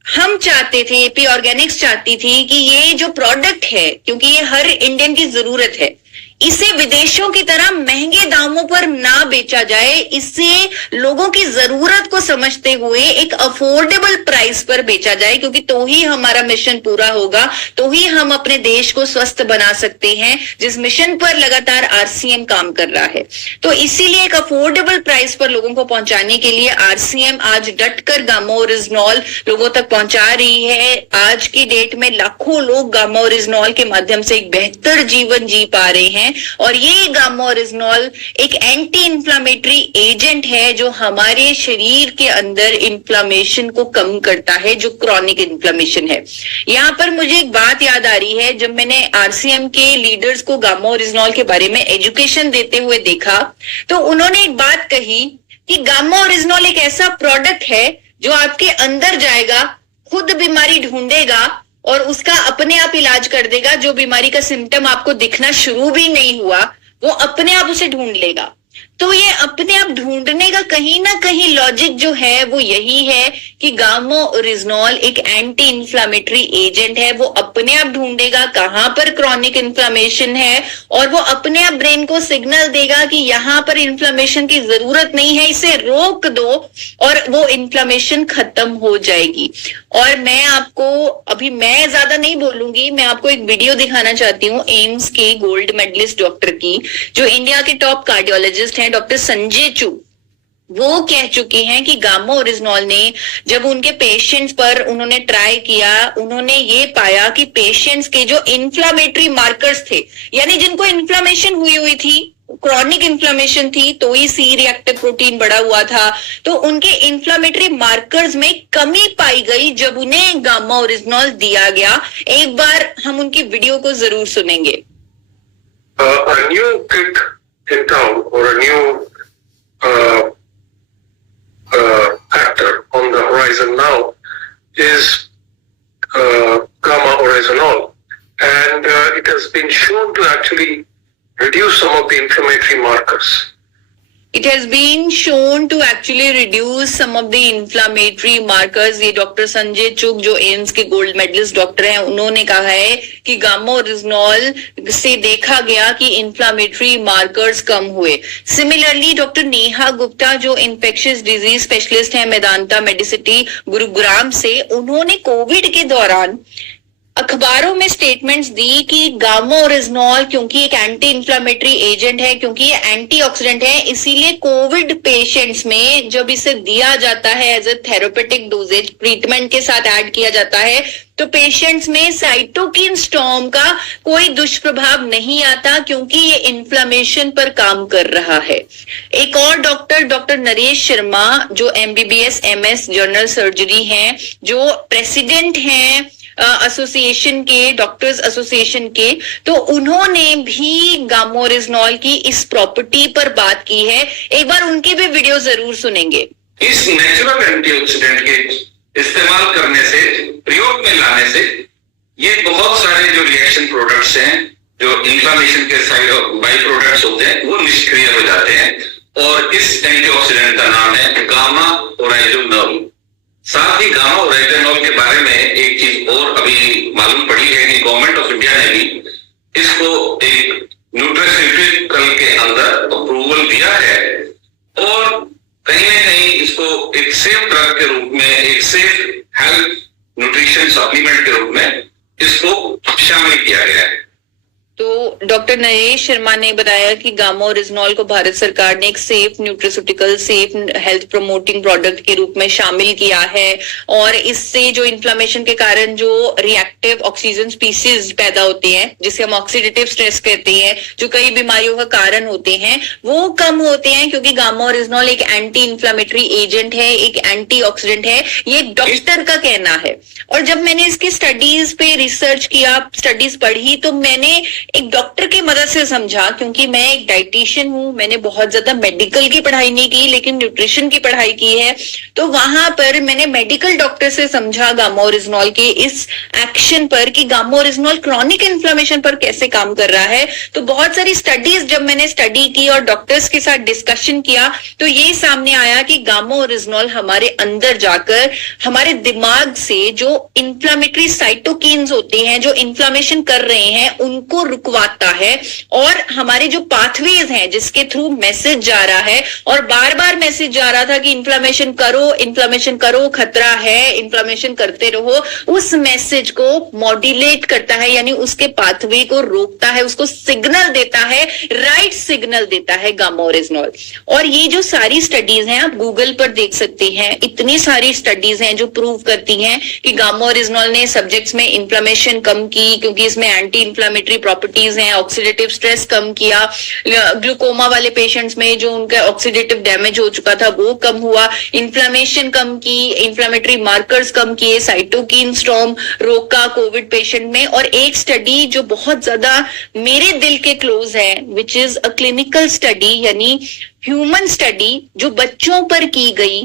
हम चाहते थे, एपी ऑर्गेनिक्स चाहती थी कि ये जो प्रोडक्ट है, क्योंकि ये हर इंडियन की जरूरत है, इसे विदेशों की तरह महंगे दामों पर ना बेचा जाए। इससे लोगों की जरूरत को समझते हुए एक अफोर्डेबल प्राइस पर बेचा जाए, क्योंकि तो ही हमारा मिशन पूरा होगा, तो ही हम अपने देश को स्वस्थ बना सकते हैं, जिस मिशन पर लगातार आरसीएम काम कर रहा है। तो इसीलिए एक अफोर्डेबल प्राइस पर लोगों को पहुंचाने के लिए आरसीएम आज डटकर गामोरिजनॉल लोगों तक पहुंचा रही है। आज की डेट में लाखों लोग गामोरिजनॉल के माध्यम से एक बेहतर जीवन जी पा रहे हैं। और ये गामोरिजनॉल एक एंटी इन्फ्लामेटरी एजेंट है जो हमारे शरीर के अंदर इन्फ्लामेशन को कम करता है, जो क्रॉनिक इन्फ्लामेशन है। यहां पर मुझे एक बात याद आ रही है, जब मैंने आरसीएम के लीडर्स को गामोरिजनॉल के बारे में एजुकेशन देते हुए देखा तो उन्होंने एक बात कही कि गामोरिजनॉल एक ऐसा प्रोडक्ट है जो आपके अंदर जाएगा, खुद बीमारी ढूंढेगा और उसका अपने आप इलाज कर देगा। जो बीमारी का सिम्टम आपको दिखना शुरू भी नहीं हुआ, वो अपने आप उसे ढूंढ लेगा। तो ये अपने आप ढूंढने का कहीं ना कहीं लॉजिक जो है वो यही है कि गामोरिजनॉल एक एंटी इन्फ्लामेटरी एजेंट है। वो अपने आप ढूंढेगा कहां पर क्रॉनिक इन्फ्लामेशन है और वो अपने आप ब्रेन को सिग्नल देगा कि यहां पर इन्फ्लामेशन की जरूरत नहीं है, इसे रोक दो और वो इन्फ्लामेशन खत्म हो जाएगी। और मैं आपको अभी मैं ज्यादा नहीं बोलूंगी, मैं आपको एक वीडियो दिखाना चाहती हूँ एम्स के गोल्ड मेडलिस्ट डॉक्टर की, जो इंडिया के टॉप कार्डियोलॉजिस्ट हैं, डॉक्टर संजय चूग। वो कह चुके हैं कि गामोरिजनॉल ने जब उनके पेशेंट्स पर उन्होंने ट्राई किया, उन्होंने ये पाया कि पेशेंट्स के जो इन्फ्लामेटरी मार्कर्स थे, यानी जिनको इन्फ्लामेशन हुई थी, क्रॉनिक इन्फ्लामेशन थी, तो ही सी रिएक्टिव प्रोटीन बढ़ा हुआ था, तो उनके इन्फ्लामेटरी मार्कर्स में कमी पाई गई जब उन्हें गामोरिजनॉल दिया गया। एक बार हम उनकी वीडियो को जरूर सुनेंगे। In town, or a new factor on the horizon now is gamma oryzanol, and it has been shown to actually reduce some of the inflammatory markers. It has been shown to actually reduce some of the inflammatory markers. ये doctor Sanjay चुग जो AIIMS के gold medallist doctor हैं, उन्होंने कहा है कि गामोरिजनॉल से देखा गया कि इंफ्लामेटरी मार्कर्स कम हुए। सिमिलरली डॉक्टर नेहा गुप्ता जो इन्फेक्शियस डिजीज स्पेशलिस्ट हैं मेदांता मेडिसिटी गुरुग्राम से, उन्होंने कोविड के दौरान अखबारों में स्टेटमेंट्स दी कि गामोरिजनॉल क्योंकि एक एंटी इन्फ्लामेटरी एजेंट है, क्योंकि ये एंटीऑक्सीडेंट है, इसीलिए कोविड पेशेंट्स में जब इसे दिया जाता है as a therapeutic doses, treatment के साथ ऐड किया जाता है, तो पेशेंट्स में साइटोकिन स्टॉर्म का कोई दुष्प्रभाव नहीं आता, क्योंकि ये इन्फ्लामेशन पर काम कर रहा है। एक और डॉक्टर नरेश शर्मा जो MBBS MS जनरल सर्जरी हैं, जो प्रेसिडेंट हैं एसोसिएशन के, डॉक्टर्स एसोसिएशन के, तो उन्होंने भी गामोरिजनॉल की इस प्रॉपर्टी पर बात की है। एक बार उनकी भी वीडियो जरूर सुनेंगे। इस नेचुरल एंटीऑक्सीडेंट के इस्तेमाल करने से, प्रयोग में लाने से, ये बहुत सारे जो रिएक्शन प्रोडक्ट्स हैं, जो इन्फ्लेमेशन के साइड बाई प्रोडक्ट्स होते हैं, वो निष्क्रिय हो जाते हैं। और इस एंटीऑक्सीडेंट का नाम है गामा ओराइजोनोल। साथ ही गामा ओराइजोनोल के बारे में एक चीज और अभी मालूम पड़ी है कि गवर्नमेंट ऑफ इंडिया ने भी इसको एक न्यूट्रास्यूटिकल के अंदर अप्रूवल दिया है और कहीं ना कहीं इसको एक सेफ ड्रग के रूप में, एक सेफ हेल्थ न्यूट्रिशन सप्लीमेंट के रूप में इसको शामिल किया गया है। तो डॉक्टर नरेश शर्मा ने बताया कि गामोरिजनॉल को भारत सरकार ने एक safe nutraceutical, safe health promoting product के रूप में शामिल किया है और इससे जो इन्फ्लेमेशन के कारण जो रिएक्टिव ऑक्सीजन स्पीसीज पैदा होते हैं, जिसे हम ऑक्सीडेटिव स्ट्रेस कहते हैं, जो कई बीमारियों का कारण होते हैं, वो कम होते हैं क्योंकि गामोरिजनॉल एक एंटी इन्फ्लेमेटरी एजेंट है, एक एंटीऑक्सीडेंट है। ये डॉक्टर का कहना है। और जब मैंने इसकी स्टडीज पे रिसर्च किया, स्टडीज पढ़ी, तो मैंने एक डॉक्टर की मदद से समझा, क्योंकि मैं एक डाइटिशियन हूं, मैंने बहुत ज्यादा मेडिकल की पढ़ाई नहीं की लेकिन न्यूट्रिशन की पढ़ाई की है। तो वहां पर मैंने मेडिकल डॉक्टर से समझा गामोरिजनॉल के इस एक्शन पर कि गामोरिजनॉल क्रॉनिक इन्फ्लेमेशन पर कैसे काम कर रहा है। तो बहुत सारी स्टडीज जब मैंने स्टडी की और डॉक्टर्स के साथ डिस्कशन किया तो ये सामने आया कि गामोरिजनॉल हमारे अंदर जाकर हमारे दिमाग से जो इन्फ्लेमेटरी साइटोकिन्स होते हैं, जो इन्फ्लेमेशन कर रहे हैं, उनको रुकवाता है और हमारे जो पाथवेज हैं जिसके थ्रू मैसेज जा रहा है और बार बार मैसेज जा रहा था कि इन्फ्लेमेशन करो, खतरा है, इन्फ्लेमेशन करते रहो, उस मैसेज को मॉड्यूलेट करता है, यानी उसके पाथवे को रोकता है, उसको सिग्नल देता है, राइट सिग्नल देता है गामोरिजनॉल। और ये जो सारी स्टडीज हैं आप गूगल पर देख सकते हैं, इतनी सारी स्टडीज हैं जो प्रूव करती हैं कि गामोरिजनॉल ने सब्जेक्ट्स में इन्फ्लेमेशन कम की, क्योंकि इसमें एंटी इन्फ्लेमेटरी प्रॉपर्टीज हैं, ऑक्सीडेटिव स्ट्रेस कम किया, ग्लूकोमा वाले पेशेंट्स में जो उनका ऑक्सीडेटिव डैमेज हो चुका था वो कम हुआ, इन्फ्लेमेशन कम की, इन्फ्लेमेटरी मार्कर्स कम किए, साइटोकिन स्टॉर्म रोका कोविड पेशेंट में। और एक स्टडी जो बहुत ज्यादा मेरे दिल के क्लोज है, which is a clinical study, यानी ह्यूमन स्टडी जो बच्चों पर की गई,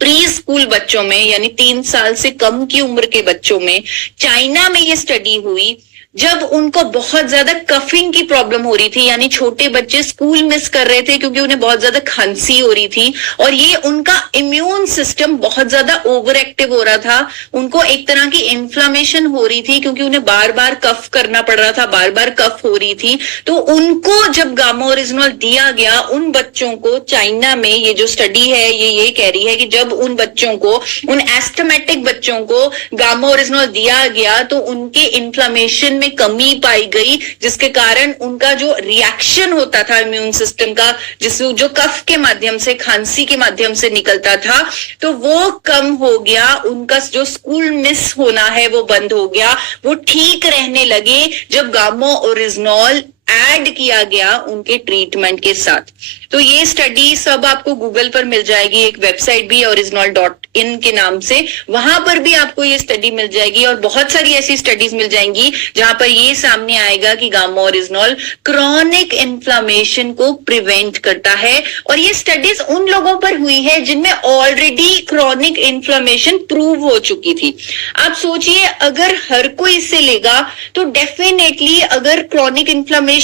प्री स्कूल बच्चों में, यानी 3 साल से कम की उम्र के बच्चों में, चाइना में ये स्टडी हुई जब उनको बहुत ज्यादा कफिंग की प्रॉब्लम हो रही थी, यानी छोटे बच्चे स्कूल मिस कर रहे थे क्योंकि उन्हें बहुत ज्यादा खांसी हो रही थी और ये उनका इम्यून सिस्टम बहुत ज्यादा ओवर एक्टिव हो रहा था, उनको एक तरह की इन्फ्लेमेशन हो रही थी क्योंकि उन्हें बार बार कफ करना पड़ रहा था, बार बार कफ हो रही थी। तो उनको जब गामोरिजनॉल दिया गया, उन बच्चों को, चाइना में ये जो स्टडी है ये कह रही है कि जब उन बच्चों को, उन एस्थमेटिक बच्चों को गामोरिजनॉल दिया गया तो उनके इन्फ्लेमेशन में कमी पाई गई, जिसके कारण उनका जो रिएक्शन होता था इम्यून सिस्टम का, जो कफ के माध्यम से, खांसी के माध्यम से निकलता था, तो वो कम हो गया, उनका जो स्कूल मिस होना है वो बंद हो गया, वो ठीक रहने लगे जब गामोरिजनॉल ऐड किया गया उनके ट्रीटमेंट के साथ। तो ये स्टडी सब आपको गूगल पर मिल जाएगी, एक वेबसाइट भी orisnol.in के नाम से, वहां पर भी आपको ये स्टडी मिल जाएगी और बहुत सारी ऐसी स्टडीज मिल जाएंगी जहां पर ये सामने आएगा कि गामोरिजनॉल क्रॉनिक इन्फ्लेमेशन को प्रिवेंट करता है। और ये स्टडीज उन लोगों पर हुई है जिनमें ऑलरेडी क्रॉनिक इन्फ्लेमेशन प्रूव हो चुकी थी। आप सोचिए, अगर हर कोई इसे लेगा तो डेफिनेटली अगर क्रॉनिक इन्फ्लेमेशन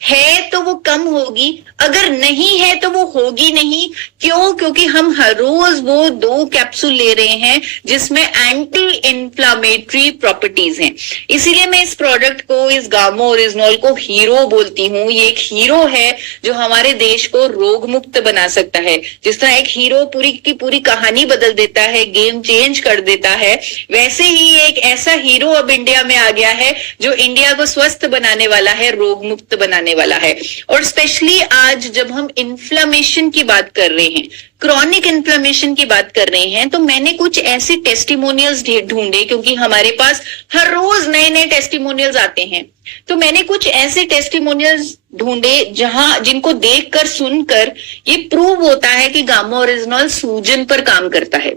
है तो वो कम होगी, अगर नहीं है तो वो होगी नहीं। क्यों? क्योंकि हम हर रोज वो 2 कैप्सूल ले रहे हैं जिसमें एंटी इन्फ्लामेटरी प्रॉपर्टीज हैं। इसीलिए मैं इस प्रोडक्ट को, इस गामोरिजनॉल को हीरो बोलती हूँ। ये एक हीरो है जो हमारे देश को रोग मुक्त बना सकता है। जिस तरह एक हीरो पूरी की पूरी कहानी बदल देता है, गेम चेंज कर देता है, वैसे ही एक ऐसा हीरो अब इंडिया में आ गया है जो इंडिया को स्वस्थ बनाने वाला है, रोग मुक्त बनाने वाला है। और स्पेशली आज जब हम इन्फ्लेमेशन की बात कर रहे हैं, क्रॉनिक इन्फ्लेमेशन की बात कर रहे हैं, तो मैंने कुछ ऐसे टेस्टिमोनियल्स ढूंढे, क्योंकि हमारे पास हर रोज नए नए टेस्टिमोनियल्स आते हैं। तो मैंने कुछ ऐसे टेस्टिमोनियल्स ढूंढे जिनको देखकर, सुनकर ये प्रूव होता है कि गामोरिजनॉल सूजन पर काम करता है।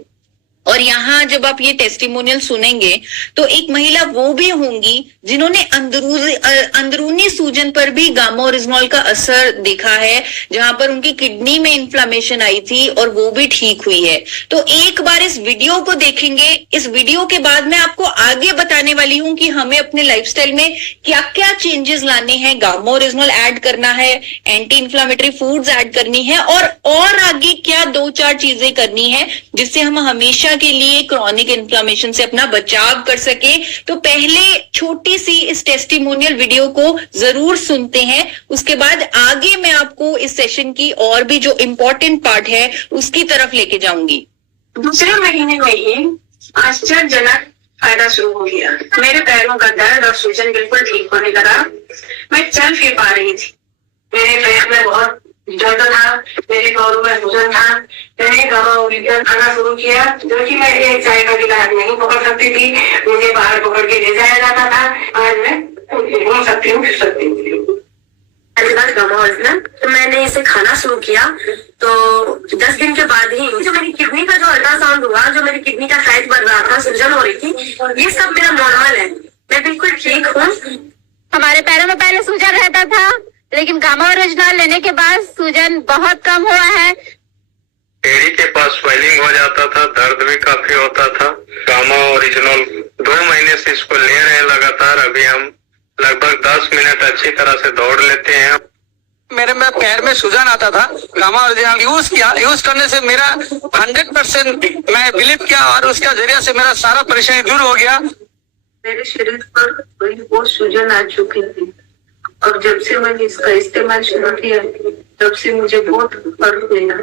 और यहाँ जब आप ये टेस्टिमोनियल सुनेंगे तो एक महिला वो भी होंगी जिन्होंने अंदरूनी सूजन पर भी गामा ओरिजिनॉल का असर देखा है, जहां पर उनकी किडनी में इन्फ्लामेशन आई थी और वो भी ठीक हुई है। तो एक बार इस वीडियो को देखेंगे। इस वीडियो के बाद मैं आपको आगे बताने वाली हूं कि हमें अपने लाइफस्टाइल में क्या क्या चेंजेस लाने हैं, गामा ओरिजिनॉल ऐड करना है, एंटी इन्फ्लामेटरी फूड्स ऐड करनी है और आगे क्या 2-4 चीजें करनी है जिससे हम हमेशा के लिए क्रॉनिक इन्फ्लामेशन से अपना बचाव कर सके। तो पहले छोटी सी इस टेस्टिमोनियल वीडियो को जरूर सुनते हैं, उसके बाद आगे मैं आपको इस सेशन की और भी जो इम्पोर्टेंट पार्ट है उसकी तरफ लेके जाऊंगी। दूसरे महीने में ही आश्चर्यजनक फायदा शुरू हो गया। मेरे पैरों का दर्द और सूजन बिल्कुल ठीक होने लगा। मैं चल फिर पा रही थी। मेरे पेट में बहुत दर्द था, मेरे पैरों में सूजन था। मैंने गामा ओरिजिनॉल खाना शुरू किया, जो कि मैं एक चाय का गिलास नहीं पकड़ सकती थी, मुझे बाहर पकड़ के ले जाया जाता था। आज मैं घूम सकती हूँ, फिर सकती हूँ। गामा ओरिजिनल तो मैंने इसे खाना शुरू किया तो 10 दिन के बाद ही जो मेरी किडनी का जो अल्ट्रासाउंड हुआ, जो मेरी किडनी का साइज बढ़ रहा था, सूजन हो रही थी, ये सब मेरा नॉर्मल है। मैं बिल्कुल ठीक हूँ। हमारे पैरों में पहले सूजन रहता था, लेकिन गामा ओरिजिनल लेने के बाद सूजन बहुत कम हुआ है। एड़ी के पास स्वेलिंग हो जाता था, दर्द भी काफी होता था। गामा ओरिजिनल 2 महीने से इसको ले रहे हैं लगातार। अभी हम लगभग 10 मिनट अच्छी तरह से दौड़ लेते हैं। मेरे में पैर में सूजन आता था, गामा ओरिजिनल यूज किया। यूज करने से मेरा 100% मैं बिलीव किया और उसका जरिए से मेरा सारा परेशानी दूर हो गया। मेरे शरीर पर बहुत सूजन आ चुकी थी और जब से मैंने इसका इस्तेमाल शुरू किया तब से मुझे बहुत फर्क मिला।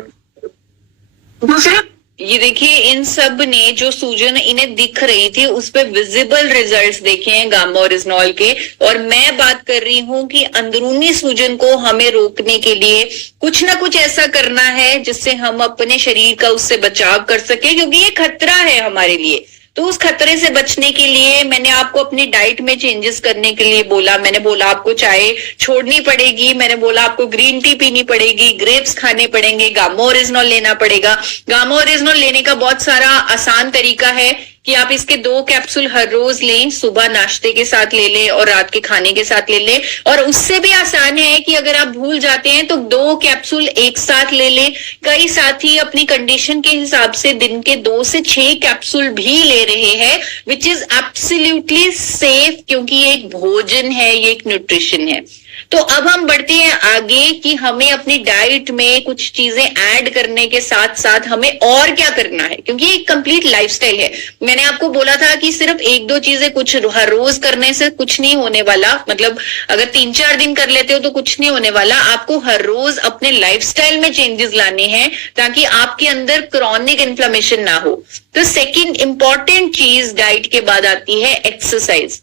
दूसरे ये देखिए, इन सब ने जो सूजन इन्हें दिख रही थी उस पे विजिबल रिजल्ट्स देखे हैं गामा ओरिजिनॉल के। और मैं बात कर रही हूं कि अंदरूनी सूजन को हमें रोकने के लिए कुछ ना कुछ ऐसा करना है जिससे हम अपने शरीर का उससे बचाव कर सके, क्योंकि ये खतरा है हमारे लिए। तो उस खतरे से बचने के लिए मैंने आपको अपनी डाइट में चेंजेस करने के लिए बोला। मैंने बोला आपको चाय छोड़नी पड़ेगी, मैंने बोला आपको ग्रीन टी पीनी पड़ेगी, ग्रेप्स खाने पड़ेंगे, गामा ओरिजिनॉल लेना पड़ेगा। गामा ओरिजिनॉल लेने का बहुत सारा आसान तरीका है कि आप इसके 2 कैप्सूल हर रोज लें, सुबह नाश्ते के साथ ले लें और रात के खाने के साथ ले लें। और उससे भी आसान है कि अगर आप भूल जाते हैं तो 2 कैप्सूल एक साथ ले लें। कई साथी अपनी कंडीशन के हिसाब से दिन के 2 से 6 कैप्सूल भी ले रहे हैं, विच इज एब्सोल्युटली सेफ, क्योंकि ये एक भोजन है, ये एक न्यूट्रिशन है। तो अब हम बढ़ते हैं आगे कि हमें अपनी डाइट में कुछ चीजें ऐड करने के साथ साथ हमें और क्या करना है, क्योंकि ये एक कंप्लीट लाइफस्टाइल है। मैंने आपको बोला था कि सिर्फ 1-2 चीजें कुछ हर रोज करने से कुछ नहीं होने वाला, मतलब अगर 3-4 दिन कर लेते हो तो कुछ नहीं होने वाला। आपको हर रोज अपने लाइफस्टाइल में चेंजेस लाने हैं ताकि आपके अंदर क्रॉनिक इन्फ्लेमेशन ना हो। तो सेकंड इंपॉर्टेंट चीज डाइट के बाद आती है एक्सरसाइज।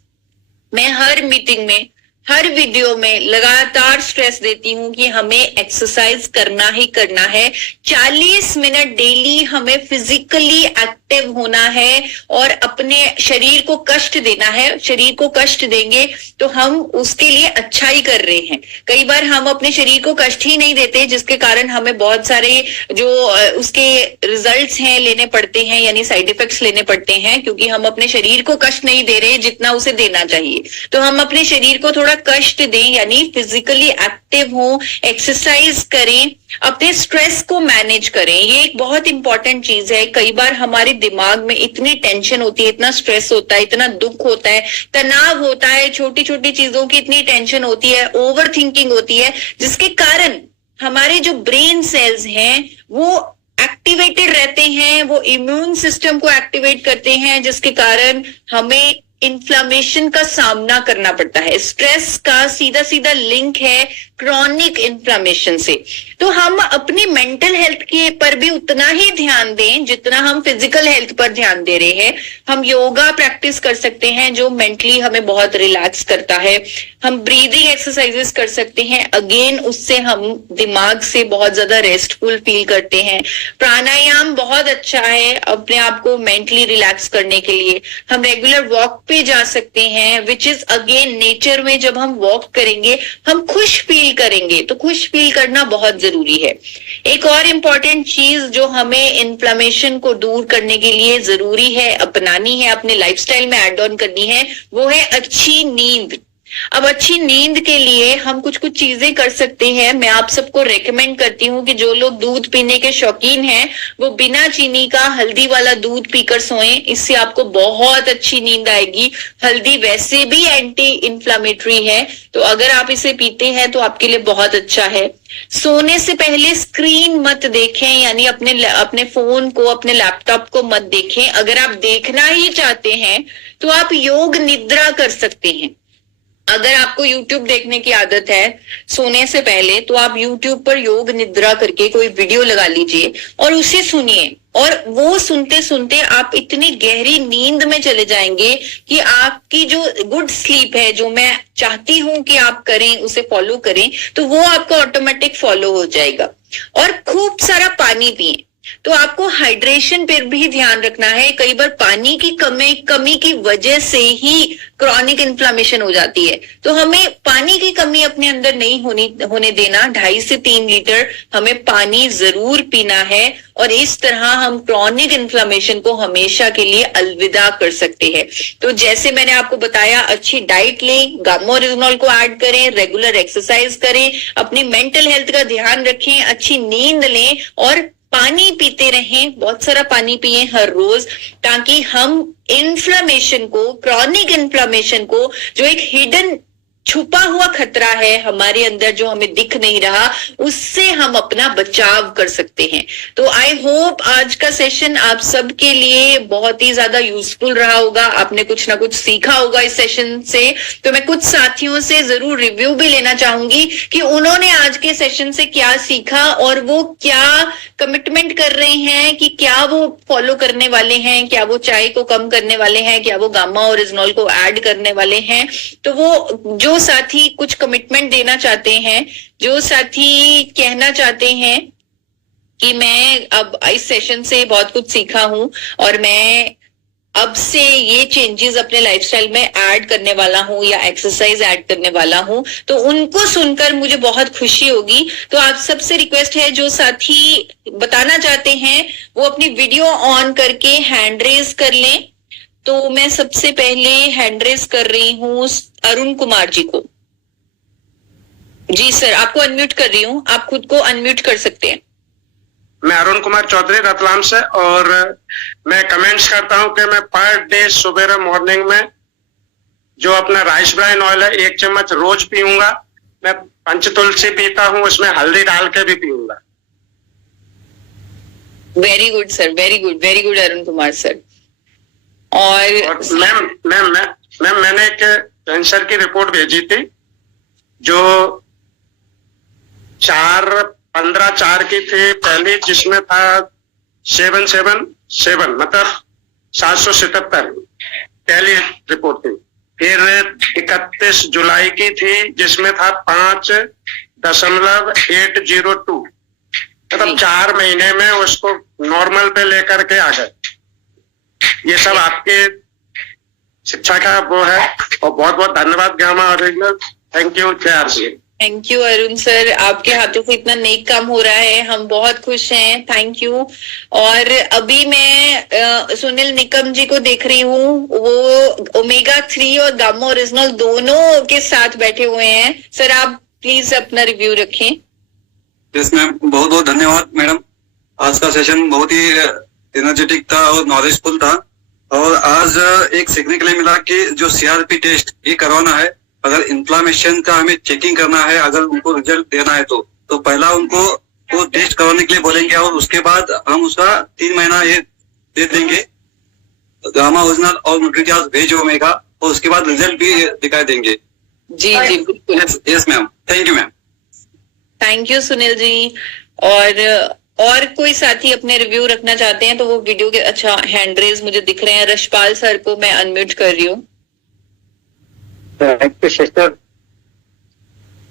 मैं हर मीटिंग में, हर वीडियो में लगातार स्ट्रेस देती हूं कि हमें एक्सरसाइज करना ही करना है। 40 मिनट डेली हमें फिजिकली एक्टिव होना है और अपने शरीर को कष्ट देना है। शरीर को कष्ट देंगे तो हम उसके लिए अच्छा ही कर रहे हैं। कई बार हम अपने शरीर को कष्ट ही नहीं देते, जिसके कारण हमें बहुत सारे जो उसके रिजल्ट्स हैं लेने पड़ते हैं, यानी साइड इफेक्ट्स लेने पड़ते हैं, क्योंकि हम अपने शरीर को कष्ट नहीं दे रहे जितना उसे देना चाहिए। तो हम अपने शरीर को थोड़ा कष्ट दें, यानी फिजिकली एक्टिव हो, एक्सरसाइज करें, अपने स्ट्रेस को मैनेज करें। ये एक बहुत इंपॉर्टेंट चीज है। कई बार हमारे दिमाग में इतनी टेंशन होती है, इतना स्ट्रेस होता है, इतना दुख होता है, तनाव होता है, छोटी छोटी चीजों की इतनी टेंशन होती है, ओवर थिंकिंग होती है, जिसके कारण हमारे जो ब्रेन सेल्स हैं वो एक्टिवेटेड रहते हैं, वो इम्यून सिस्टम को एक्टिवेट करते हैं, जिसके कारण हमें इन्फ्लामेशन का सामना करना पड़ता है। स्ट्रेस का सीधा सीधा लिंक है क्रॉनिक इन्फ्लामेशन से। तो हम अपनी मेंटल हेल्थ के पर भी उतना ही ध्यान दें जितना हम फिजिकल हेल्थ पर ध्यान दे रहे हैं। हम योगा प्रैक्टिस कर सकते हैं जो मेंटली हमें बहुत रिलैक्स करता है। हम ब्रीदिंग एक्सरसाइजेस कर सकते हैं, अगेन उससे हम दिमाग से बहुत ज्यादा रेस्टफुल फील करते हैं। प्राणायाम बहुत अच्छा है अपने आप को मेंटली रिलैक्स करने के लिए। हम रेगुलर वॉक पे जा सकते हैं, विच इज अगेन नेचर में जब हम वॉक करेंगे हम खुश फील फील करेंगे, तो खुश फील करना बहुत जरूरी है। एक और इम्पॉर्टेंट चीज जो हमें इन्फ्लेमेशन को दूर करने के लिए जरूरी है, अपनानी है, अपने लाइफस्टाइल में ऐड ऑन करनी है, वो है अच्छी नींद। अब अच्छी नींद के लिए हम कुछ कुछ चीजें कर सकते हैं। मैं आप सबको रेकमेंड करती हूँ कि जो लोग दूध पीने के शौकीन हैं वो बिना चीनी का हल्दी वाला दूध पीकर सोएं, इससे आपको बहुत अच्छी नींद आएगी। हल्दी वैसे भी एंटी इंफ्लेमेटरी है, तो अगर आप इसे पीते हैं तो आपके लिए बहुत अच्छा है। सोने से पहले स्क्रीन मत देखें, यानी अपने फोन को, अपने लैपटॉप को मत देखें। अगर आप देखना ही चाहते हैं तो आप योग निद्रा कर सकते हैं। अगर आपको YouTube देखने की आदत है सोने से पहले, तो आप YouTube पर योग निद्रा करके कोई वीडियो लगा लीजिए और उसे सुनिए, और वो सुनते सुनते आप इतनी गहरी नींद में चले जाएंगे कि आपकी जो गुड स्लीप है, जो मैं चाहती हूं कि आप करें, उसे फॉलो करें, तो वो आपको ऑटोमेटिक फॉलो हो जाएगा। और खूब सारा पानी पिएं। तो आपको हाइड्रेशन पर भी ध्यान रखना है। कई बार पानी की कमी की वजह से ही क्रॉनिक इन्फ्लेमेशन हो जाती है, तो हमें पानी की कमी अपने अंदर नहीं होने देना। 2.5 से 3 लीटर हमें पानी जरूर पीना है, और इस तरह हम क्रॉनिक इन्फ्लेमेशन को हमेशा के लिए अलविदा कर सकते हैं। तो जैसे मैंने आपको बताया, अच्छी डाइट लें, गामा ओरिजिनॉल को ऐड करें, रेगुलर एक्सरसाइज करें, अपनी मेंटल हेल्थ का ध्यान रखें, अच्छी नींद लें और पानी पीते रहें। बहुत सारा पानी पिए हर रोज, ताकि हम इन्फ्लेमेशन को, क्रॉनिक इन्फ्लेमेशन को, जो एक हिडन छुपा हुआ खतरा है हमारे अंदर जो हमें दिख नहीं रहा, उससे हम अपना बचाव कर सकते हैं। तो आई होप आज का सेशन आप सबके लिए बहुत ही ज्यादा यूजफुल रहा होगा। आपने कुछ ना कुछ सीखा होगा इस सेशन से। तो मैं कुछ साथियों से जरूर रिव्यू भी लेना चाहूंगी कि उन्होंने आज के सेशन से क्या सीखा और वो क्या कमिटमेंट कर रहे हैं, कि क्या वो फॉलो करने वाले हैं, क्या वो चाय को कम करने वाले हैं, क्या वो गामा ओरिजिनॉल को ऐड करने वाले हैं। तो वो जो साथी कुछ कमिटमेंट देना चाहते हैं, जो साथी कहना चाहते हैं कि मैं अब इस सेशन से बहुत कुछ सीखा हूं और मैं अब से ये चेंजेस अपने लाइफस्टाइल में ऐड करने वाला हूं या एक्सरसाइज ऐड करने वाला हूं, तो उनको सुनकर मुझे बहुत खुशी होगी। तो आप सबसे रिक्वेस्ट है, जो साथी बताना चाहते हैं वो अपनी वीडियो ऑन करके हैंड रेज कर लें। तो मैं सबसे पहले हैंड रेज कर रही हूँ अरुण कुमार जी को। जी सर, आपको अनम्यूट कर रही हूँ, आप खुद को अनम्यूट कर सकते हैं। मैं अरुण कुमार चौधरी रतलाम से, और मैं कमेंट्स करता हूं कि मैं पर डे सुबह मॉर्निंग में जो अपना राइस ब्राइन ऑयल है 1 चम्मच रोज पीऊंगा। मैं पंचतुलसी पीता हूं, उसमें हल्दी डाल के भी पीऊंगा। Very good sir, very good, very good Arun Kumar sir. और मैम मैंने एक कैंसर की रिपोर्ट भेजी थी जो 4/15/4 की थी पहली, जिसमें था 777 मतलब 777 पहली रिपोर्ट थी। फिर 31 जुलाई की थी जिसमें था 5.802, मतलब 4 महीने में उसको नॉर्मल पे लेकर के आ गए। ये सब आपके शिक्षा का वो है, और बहुत बहुत धन्यवाद गामा ओरिजिनल। थैंक यू, जय RC. Thank you Arun sir, आपके हाथों से इतना नेक काम हो रहा है, हम बहुत खुश हैं। Thank you. और अभी मैं सुनील निकम जी को देख रही हूँ, वो ओमेगा 3 और गामा ओरिजिनल दोनों के साथ बैठे हुए हैं। सर आप प्लीज अपना रिव्यू रखें। यस मैम, बहुत बहुत धन्यवाद मैडम। आज का सेशन बहुत ही एनर्जेटिक था और नॉलेजफुल था, और आज एक सीखने के लिए मिला कि जो CRP टेस्ट ये करवाना है, अगर इन्फ्लामेशन का हमें चेकिंग करना है, अगर उनको रिजल्ट देना है तो पहला उनको वो टेस्ट करवाने के लिए बोलेंगे, और उसके बाद हम उसका 3 महीना ये दे देंगे गामा ओरिजिनल और न्यूट्रीचार्ज वेज ओमेगा, और उसके बाद रिजल्ट भी दिखाई देंगे। जी जी बिल्कुल। Yes ma'am, thank you ma'am. Thank you Sunil ji. और कोई साथी अपने रिव्यू रखना चाहते हैं तो वो वीडियो के, अच्छा हैंड रेज मुझे दिख रहे हैं। रशपाल सर को मैं अनम्यूट कर रही हूँ। Thank you sister.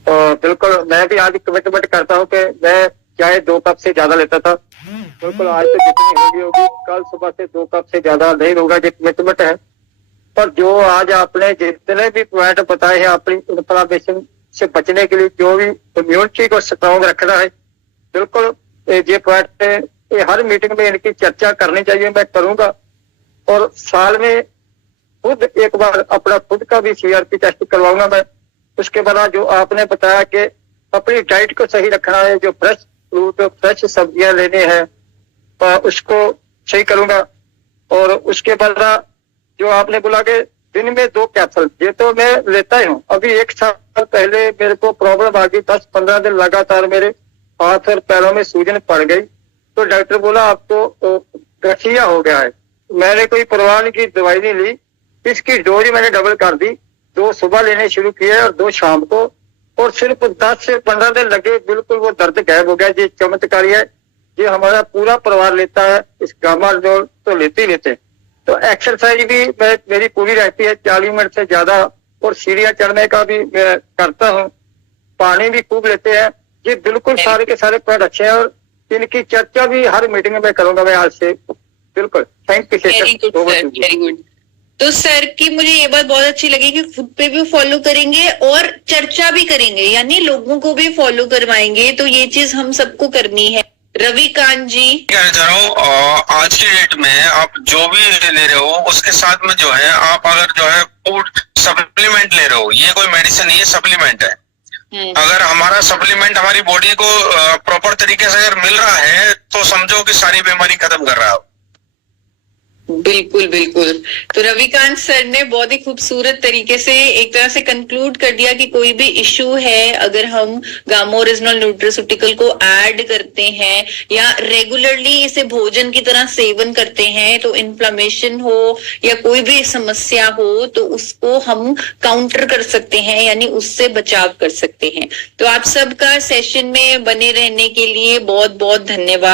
बिल्कुल मैं भी आज कमिटमेंट करता हूँ कि मैं चाय 2 कप से ज्यादा लेता था। बिल्कुल आज से जितनी होगी कल सुबह से 2 कप से ज्यादा नहीं होगा, ये कमिटमेंट है। पर जो आज आपने जितने भी पॉइंट बताए हैं अपनी इन्फ्लेमेशन से बचने के लिए जो भी इम्यूनिटी को स्ट्रॉन्ग रखना है, बिल्कुल ये पॉइंट ये हर मीटिंग में इनकी चर्चा करनी चाहिए, मैं करूंगा। और साल में खुद एक बार अपना खुद का भी CRP टेस्ट करवाऊंगा मैं। उसके बाद जो आपने बताया कि अपनी डाइट को सही रखना है, जो फ्रेश फ्रूट फ्रेश सब्जियां लेने हैं उसको सही करूंगा। और उसके बाद जो आपने बोला कि दिन में 2 कैप्सूल, ये तो मैं लेता ही हूँ। अभी 1 साल पहले मेरे को प्रॉब्लम आ गई, 10-15 दिन लगातार मेरे हाथ और पैरों में सूजन पड़ गई, तो डॉक्टर बोला आपको गठिया हो गया है। मैंने कोई परवाह की दवाई नहीं ली, इसकी डोज मैंने डबल कर दी, 2 सुबह लेने शुरू किए और 2 शाम को, और सिर्फ 10 से 15 दिन लगे, बिल्कुल वो दर्द गायब हो गया। ये चमत्कारी है, ये हमारा पूरा परिवार लेता है, इस गामा डोल तो लेते ही लेते। तो एक्सरसाइज भी मेरी पूरी रहती है 40 मिनट से ज्यादा, और सीढ़ियां चढ़ने का भी मैं करता हूँ, पानी भी खूब लेते हैं। ये बिल्कुल सारे के सारे पॉइंट अच्छे हैं, और इनकी चर्चा भी हर मीटिंग में करूंगा मैं आज से। बिल्कुल, thank you. Very good sir, very good. तो सर की मुझे ये बात बहुत अच्छी लगी कि खुद पे भी फॉलो करेंगे और चर्चा भी करेंगे, यानी लोगों को भी फॉलो करवाएंगे। तो ये चीज हम सबको करनी है। रविकांत जी, कहना चाह रहा हूँ, आज की डेट में आप जो भी ले रहे हो उसके साथ में जो है आप अगर जो है फूड सप्लीमेंट ले रहे हो, ये कोई मेडिसिन नहीं है, सप्लीमेंट है। अगर हमारा सप्लीमेंट हमारी बॉडी को प्रॉपर तरीके से अगर मिल रहा है तो समझो कि सारी बीमारी खत्म कर रहा है। बिल्कुल बिल्कुल। तो रविकांत सर ने बहुत ही खूबसूरत तरीके से एक तरह से कंक्लूड कर दिया कि कोई भी इशू है, अगर हम गामा ओरिजिनल न्यूट्रास्यूटिकल को ऐड करते हैं या रेगुलरली इसे भोजन की तरह सेवन करते हैं, तो इन्फ्लेमेशन हो या कोई भी समस्या हो तो उसको हम काउंटर कर सकते हैं, यानी उससे बचाव कर सकते हैं। तो आप सबका सेशन में बने रहने के लिए बहुत बहुत धन्यवाद।